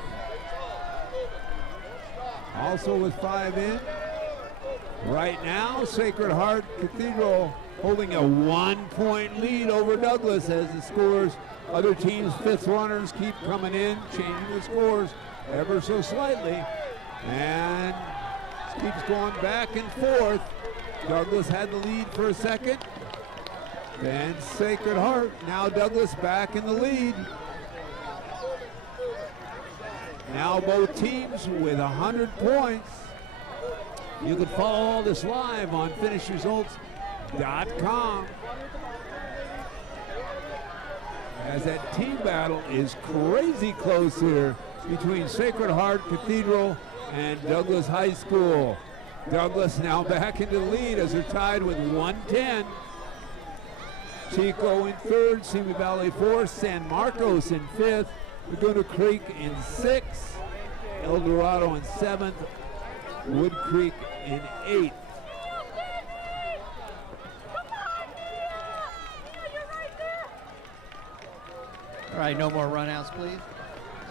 also with 5 in. Right now, Sacred Heart Cathedral holding a 1-point lead over Douglas as the scores, other teams' 5th runners keep coming in, changing the scores ever so slightly. And it keeps going back and forth. Douglas had the lead for a second. Then Sacred Heart, now Douglas back in the lead. Now both teams with 100 points. You can follow all this live on finishresults.com. As that team battle is crazy close here between Sacred Heart Cathedral and Douglas High School. Douglas now back into the lead as they're tied with 110. Chico in 3rd, Simi Valley 4th, San Marcos in 5th, Laguna Creek in 6th, El Dorado in 7th, Wood Creek in 8th. All right, no more runouts, please.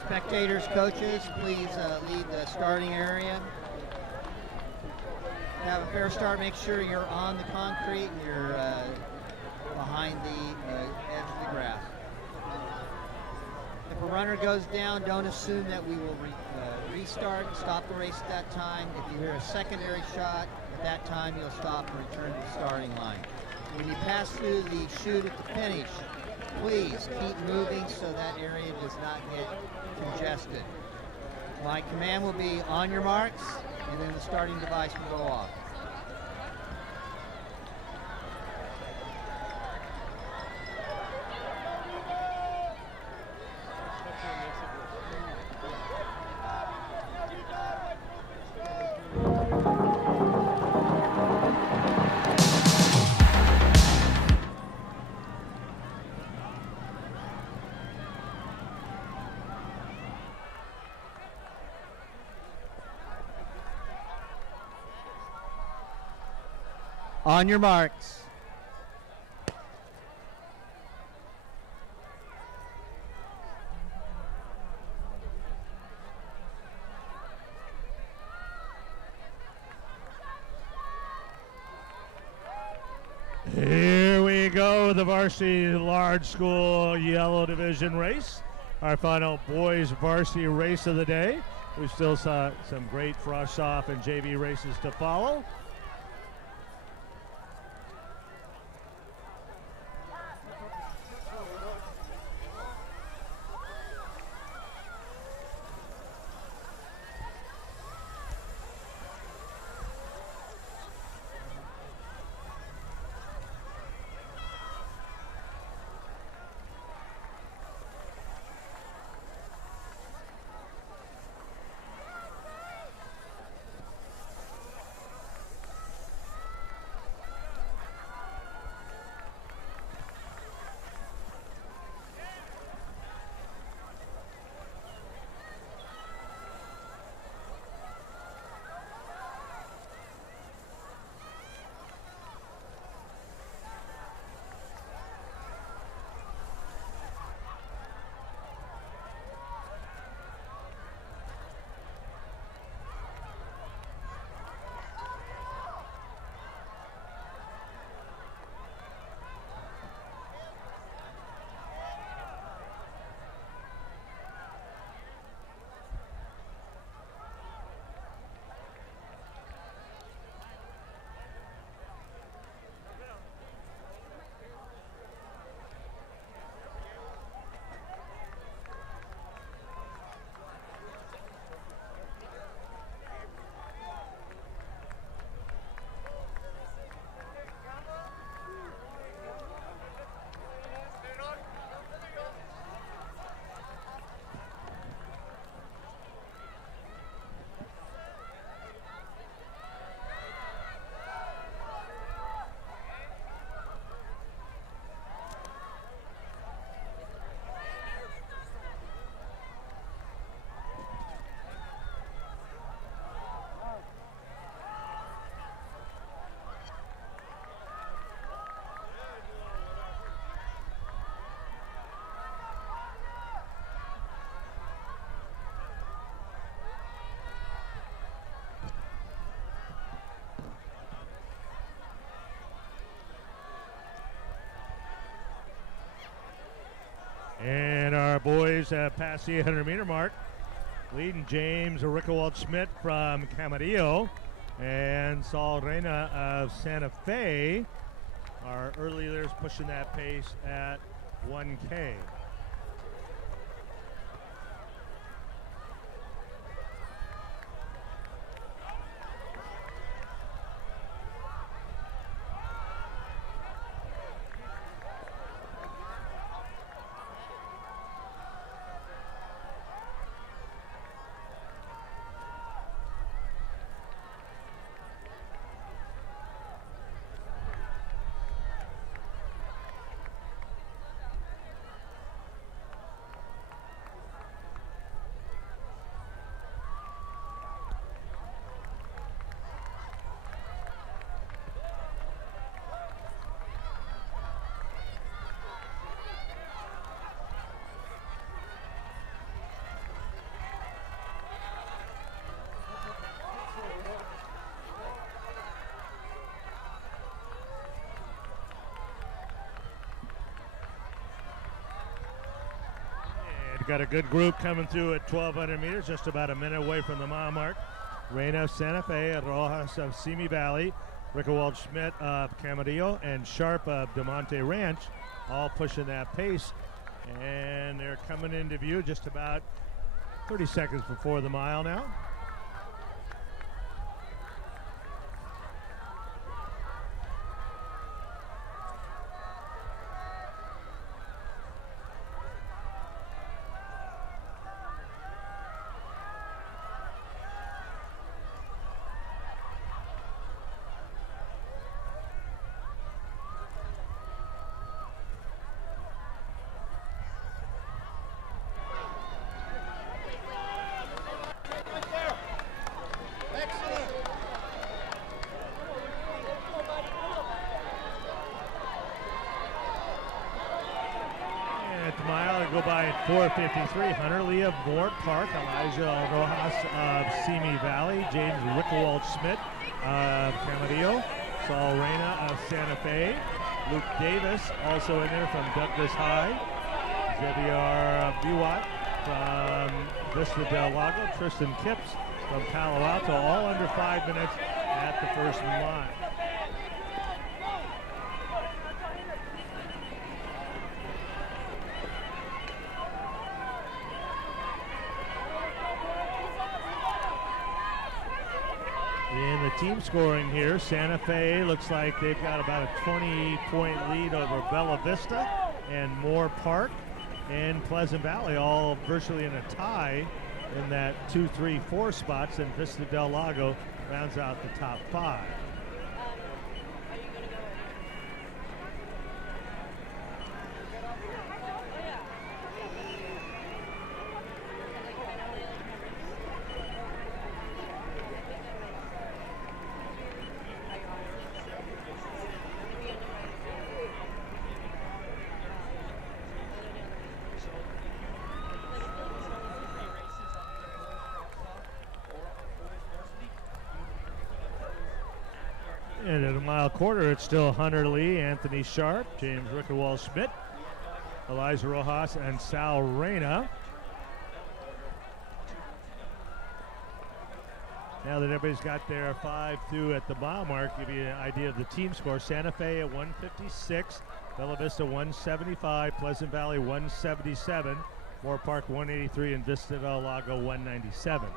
Spectators, coaches, please leave the starting area. To have a fair start, make sure you're on the concrete and you're behind the edge of the grass. If a runner goes down, don't assume that we will restart and stop the race at that time. If you hear a secondary shot, at that time you'll stop and return to the starting line. When you pass through the chute at the finish, please keep moving so that area does not get congested. My command will be on your marks, and then the starting device will go off. On your marks. Here we go, the varsity large school yellow division race. our final boys varsity race of the day. We still saw some great frosh off and JV races to follow. And our boys have passed the 800-meter mark, leading James Rickewald-Schmidt from Camarillo and Saul Reina of Santa Fe. Our early leaders pushing that pace at 1K. Got a good group coming through at 1,200 meters, just about a minute away from the mile mark. Reina of Santa Fe, Rojas of Simi Valley, Rickewald-Schmidt of Camarillo, and Sharp of DeMonte Ranch, all pushing that pace. And they're coming into view just about 30 seconds before the mile now. Go by at 4:53. Hunter Lee of Woodward Park, Elijah Rojas of Simi Valley, James Rickewald-Schmidt of Camarillo, Saul Reina of Santa Fe, Luke Davis also in there from Douglas High, Xavier Biwat from Vista Del Lago, Tristan Kipps from Palo Alto, all under 5 minutes at the first line. In the team scoring here, Santa Fe looks like they've got about a 20-point lead over Bella Vista and Moore Park, and Pleasant Valley all virtually in a tie in that 2, 3, 4 spots, and Vista Del Lago rounds out the top 5. And at a mile quarter, it's still Hunter Lee, Anthony Sharp, James Rickerwall-Schmidt, Elijah Rojas, and Sal Reyna. Now that everybody's got their 5 through at the mile mark, give you an idea of the team score. Santa Fe at 156, Bella Vista 175, Pleasant Valley 177, Moore Park 183, and Vista Del Lago 197.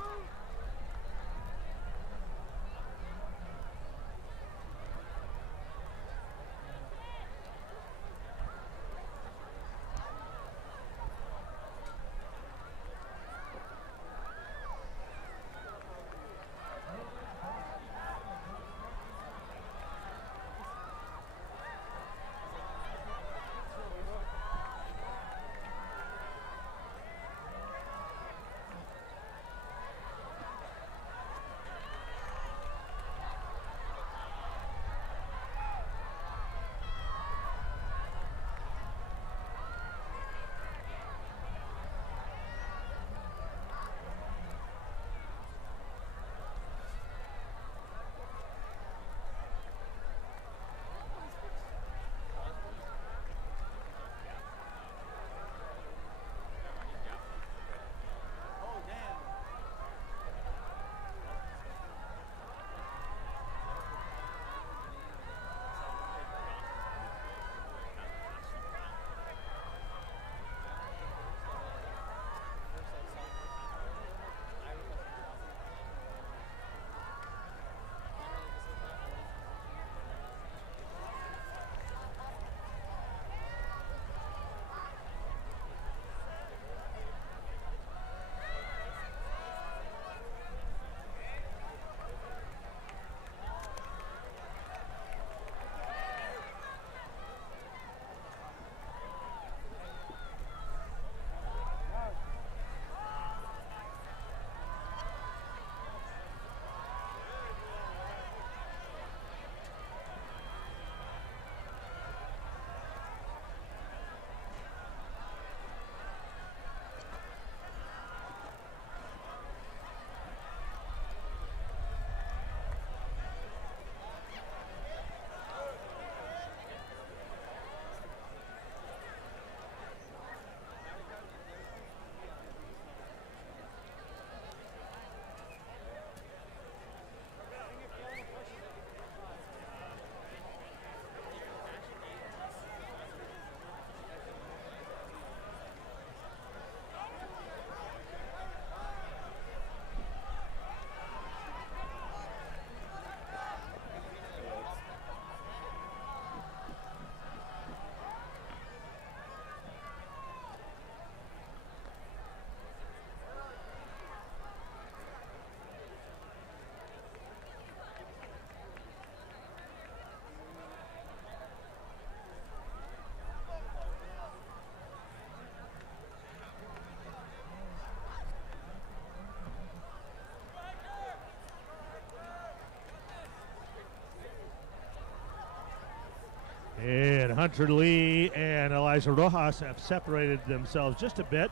And Hunter Lee and Elijah Rojas have separated themselves just a bit.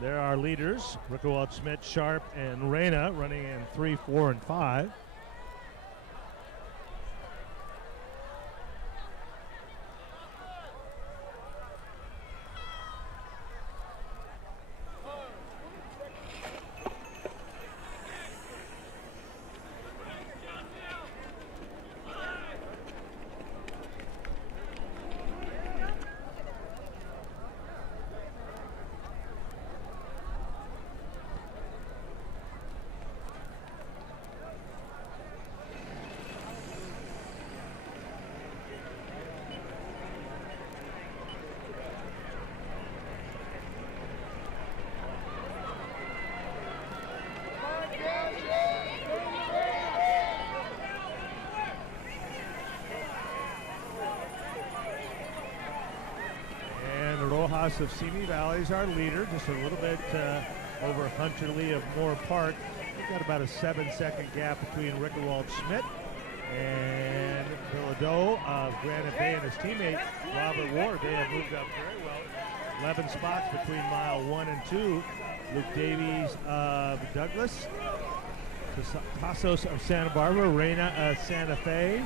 There are leaders, Rickerwald, Schmidt, Sharp, and Reyna running in 3, 4, and 5. Rojas of Simi Valley is our leader, just a little bit over Hunter Lee of Moore Park. We've got about a 7-second gap between Rickerwald Schmidt and Bilodeau of Granite Bay and his teammate Robert Ward. They have moved up very well. 11 spots between mile 1 and 2. Luke Davies of Douglas, Pasos of Santa Barbara, Reina of Santa Fe,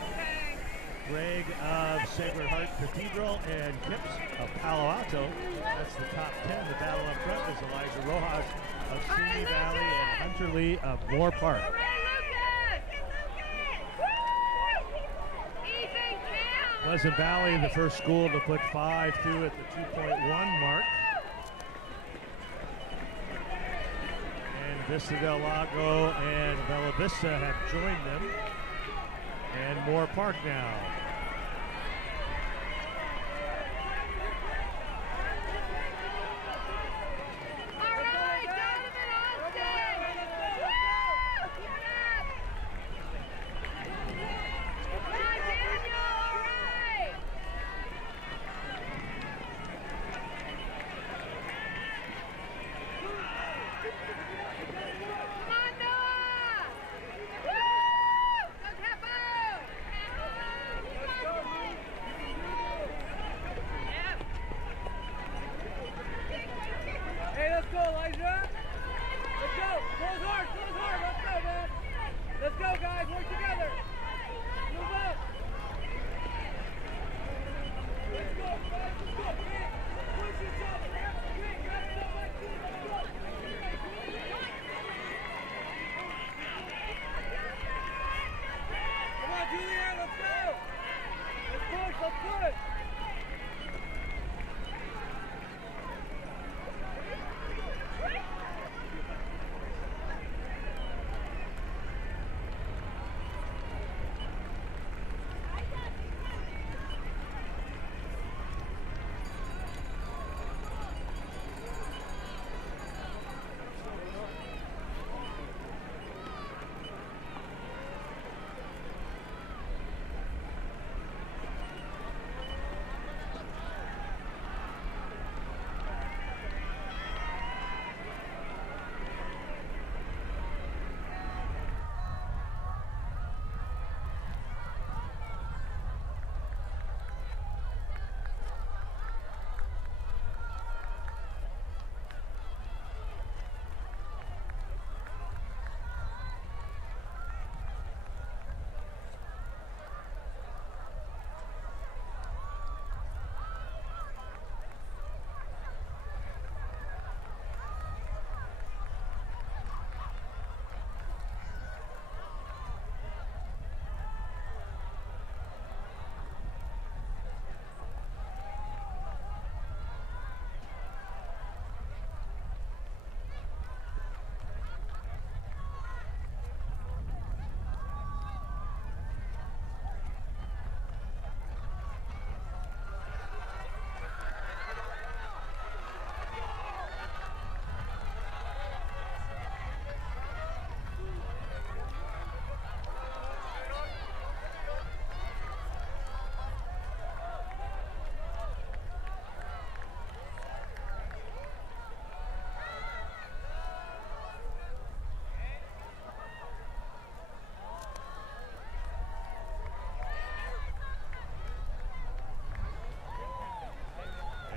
Greg of Sacred Heart Cathedral, and Kips of Palo Alto. That's the top 10. The battle up front is Elijah Rojas of Simi Valley and Hunter Lee of Moore Park. Pleasant Valley, the first school to put 5 through at the 2.1 mark. And Vista del Lago and Bella Vista have joined them. And Moore Park now.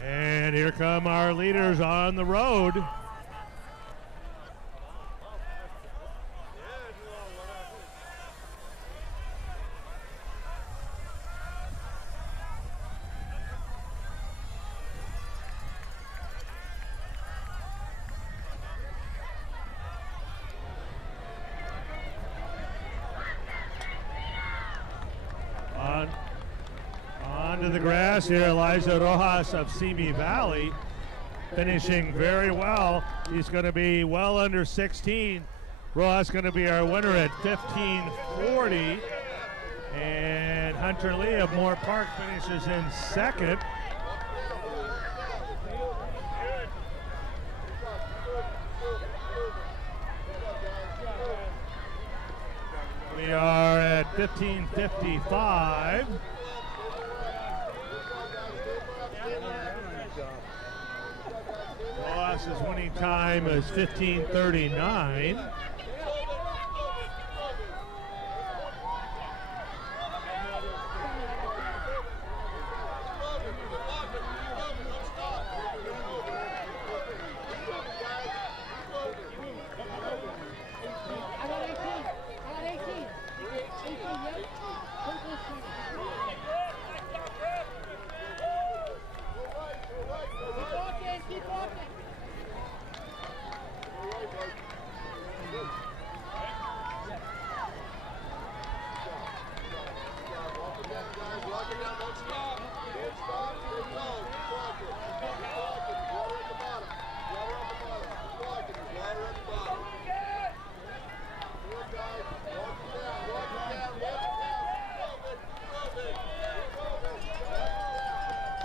And here come our leaders on the road. Onto the grass here, Elijah Rojas of Simi Valley, finishing very well. He's going to be well under 16. Rojas going to be our winner at 15:40. And Hunter Lee of Moore Park finishes in second. We are at 15:55. Cross's winning time is 15:39.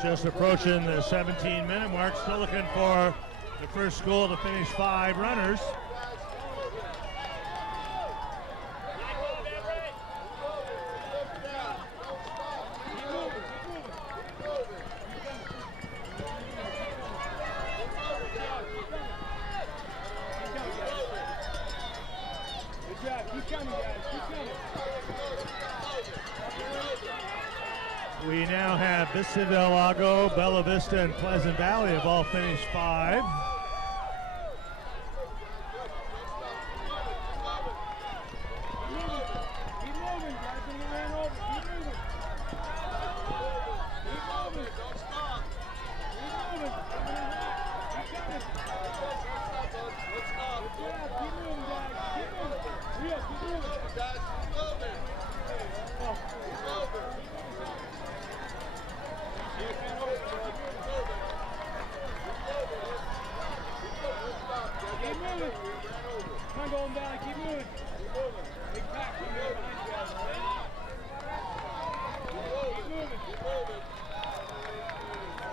Just approaching the 17-minute mark, still looking for the first school to finish 5 runners. We now have Vista del Lago, Bella Vista, and Pleasant Valley have all finished 5.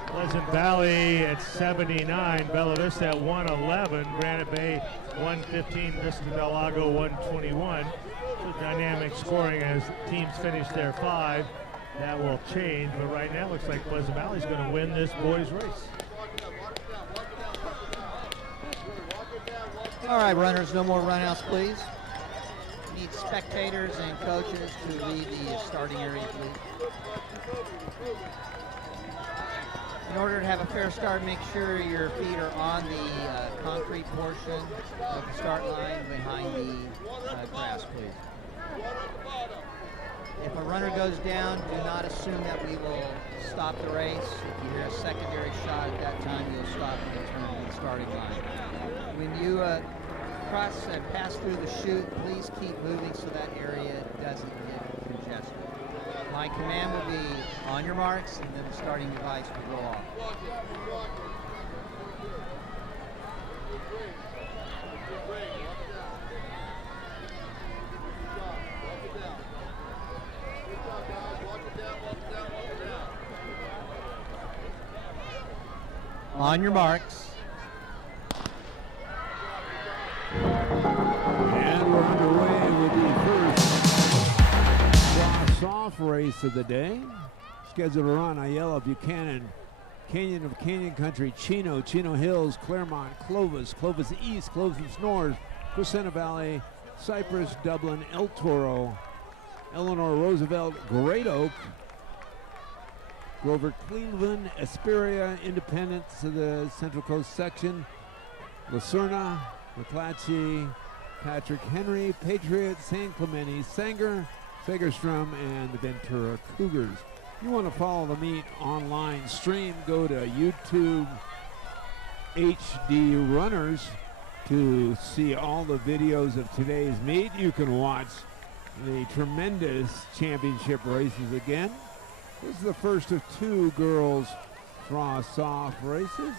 Pleasant Valley at 79, Bella Vista at 111, Granite Bay 115, Vista del Lago 121. So dynamic scoring as teams finish their 5. That will change, but right now it looks like Pleasant Valley is going to win this boys race. All right, runners, no more runouts, please. Need spectators and coaches to leave the starting area, please. In order to have a fair start, make sure your feet are on the concrete portion of the start line behind the grass, please. If a runner goes down, do not assume that we will stop the race. If you hear a secondary shot at that time, you'll stop and return to the starting line. When you cross and pass through the chute, please keep moving so that area doesn't get congested. My command will be on your marks, and then the starting device will go off. On your marks. And we're underway with the first cross-off race of the day. Scheduled to run Ayala, Buchanan, Canyon of Canyon Country, Chino, Chino Hills, Claremont, Clovis, Clovis East, Clovis North, Crescenta Valley, Cypress, Dublin, El Toro, Eleanor Roosevelt, Great Oak, Grover, Cleveland, Esperia, Independence of the Central Coast section, Lucerna, McClatchy, Patrick Henry, Patriot, San Clemente, Sanger, Fagerstrom, and the Ventura Cougars. If you want to follow the meet online stream, go to YouTube HD Runners to see all the videos of today's meet. You can watch the tremendous championship races again. This is the first of 2 girls cross-off races.